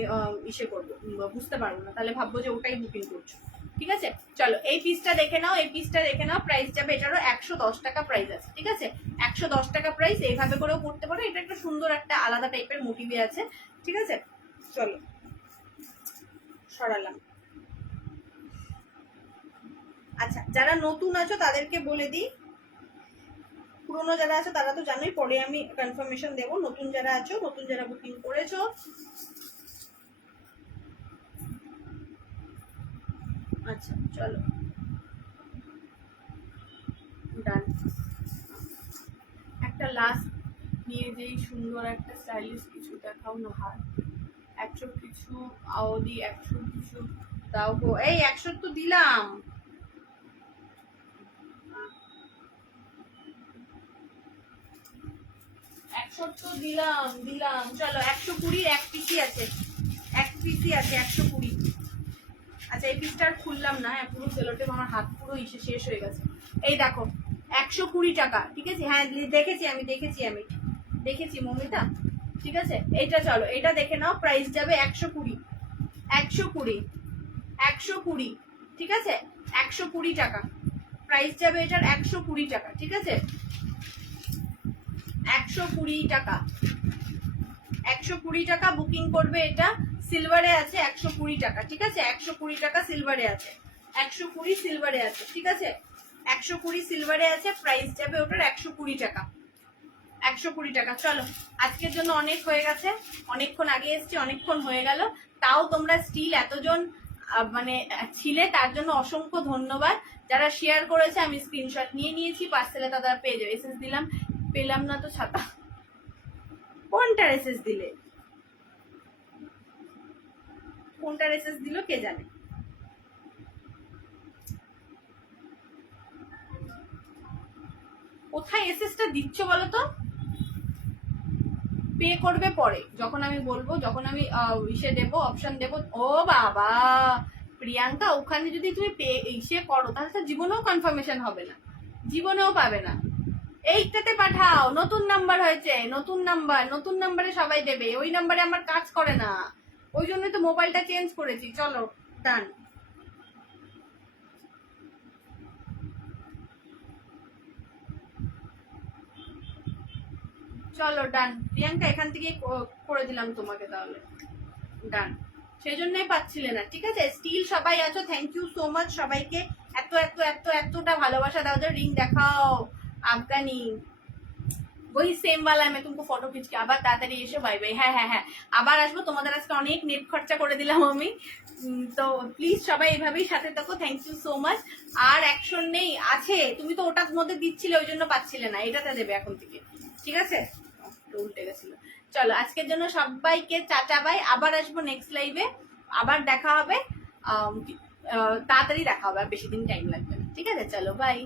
ইসে করবো, বুঝতে পারবো না, তাহলে ভাববো যে ওটাই বুকিং করছো, ঠিক আছে। চলো এই পিসটা দেখে নাও, এই পিসটা দেখে নাও। প্রাইস যাবে এটারও 110 টাকা প্রাইস আছে, ঠিক আছে। 110 টাকা প্রাইস, এইভাবে করেও পড়তে পারো। এটা একটা সুন্দর একটা আলাদা টাইপের মোটিভে আছে, ঠিক আছে। চলো সরালাম। আচ্ছা, যারা নতুন আছো তাদেরকে বলে দিই, পুরোনো যারা আছো তারা তো জানোই, পরে আমি কনফার্মেশন দেবো। নতুন যারা আছো, নতুন যারা বুকিং করেছো, আচ্ছা চলো ডান। একটা লাস্ট নিয়ে যেই সুন্দর একটা স্টাইলিশ কিছু দেখাও না। হার 100 কিছু আওদি, 100 কিছু দাও গো। এই 100 তো দিলাম, 100 তো দিলাম দিলাম। চলো 120 এক পিসি আছে, এক পিসি আছে 120। আচ্ছা, এই পিসটা আর খুললাম না, পুরো সেলোটেপ আমার হাত পুরো ইসে শেষ হয়ে গেছে। এই দেখো 120 টাকা, ঠিক আছে। হ্যাঁ দেখেছি আমি, দেখেছি মমিতা, ঠিক আছে। এইটা চলো, এটা দেখে নাও। প্রাইস যাবে 120, 120, ঠিক আছে। 120 টাকা প্রাইস যাবে এটার, 120 টাকা, ঠিক আছে। 120 টাকা, 120 টাকা বুকিং করবে। এটা সিলভারে আছে, 120 টাকা, ঠিক আছে। 120 টাকা সিলভারে আছে, 120 সিলভারে আছে, ঠিক আছে। 120 সিলভারে আছে, প্রাইস যাবে ওটার 120 টাকা, 120 টাকা। চলো আজকের জন্য অনেক হয়ে গেছে, অনেকক্ষণ আগে এসছি, অনেকক্ষণ হয়ে গেল। তাও তোমরা স্টিল এতজন মানে ছিলে, তার জন্য অসংখ্য ধন্যবাদ। যারা শেয়ার করেছে আমি স্ক্রিনশট নিয়ে নিয়েছি, পার্সেলে তাদের পেয়ে যাবে। এসএস দিলাম, পেলাম না তো ছাতা। কোনটার এসএস দিলে, কোনটার এসএস দিল কে জানে। কোথায় এসএসটা দিচ্ছ বলো তো। পে করবে পরে, যখন আমি বলবো, যখন আমি ইসে দেবো, অপশন দেবো। ও বাবা প্রিয়াঙ্কা, ওখানে যদি তুমি পে ইসে করো তাহলে তো জীবনেও কনফার্মেশন হবে না, জীবনেও পাবে না। এইটাতে পাঠাও, নতুন নাম্বার হয়েছে, নতুন নাম্বারে সবাই দেবে। ওই নাম্বারে আমার কাজ করে না, ওই জন্য তো মোবাইলটা চেঞ্জ করেছি। চলো ডান, চলো ডান। প্রিয়াঙ্কা এখান থেকে করে দিলাম তোমাকে, তাহলে ডান। সেই জন্যই পাচ্ছিলে না, ঠিক আছে। স্টিল সবাই আছো, থ্যাংক ইউ সো মাচ সবাইকে। এত এত এত এতটা ভালোবাসা দাও। রিং দেখাও আফগানি, वही सेम वाला है। मैं तुमको फोटो खींच के আবার তাড়াতাড়ি এসে বাই বাই। হ্যাঁ হ্যাঁ হ্যাঁ, আবার আসবো। তোমাদের আজকে অনেক নেট খরচা করে দিলাম আমি, তো প্লিজ সবাই এইভাবেই সাথে থাকো। Thank you so much. আর অ্যাকশন নেই, আছে, তুমি তো ওটার মধ্যে দিচ্ছিলে, ওই জন্য পাচ্ছিলে না, এটাতে দেবে এখন থেকে, ঠিক আছে। উল্টে গেছিল। চলো আজকের জন্য সবাইকে টাটা বাই। আবার আসবো নেক্সট লাইভে, আবার দেখা হবে। তাড়াতাড়ি দেখা হবে, আর বেশি দিন টাইম লাগবে না, ঠিক আছে। চলো বাই।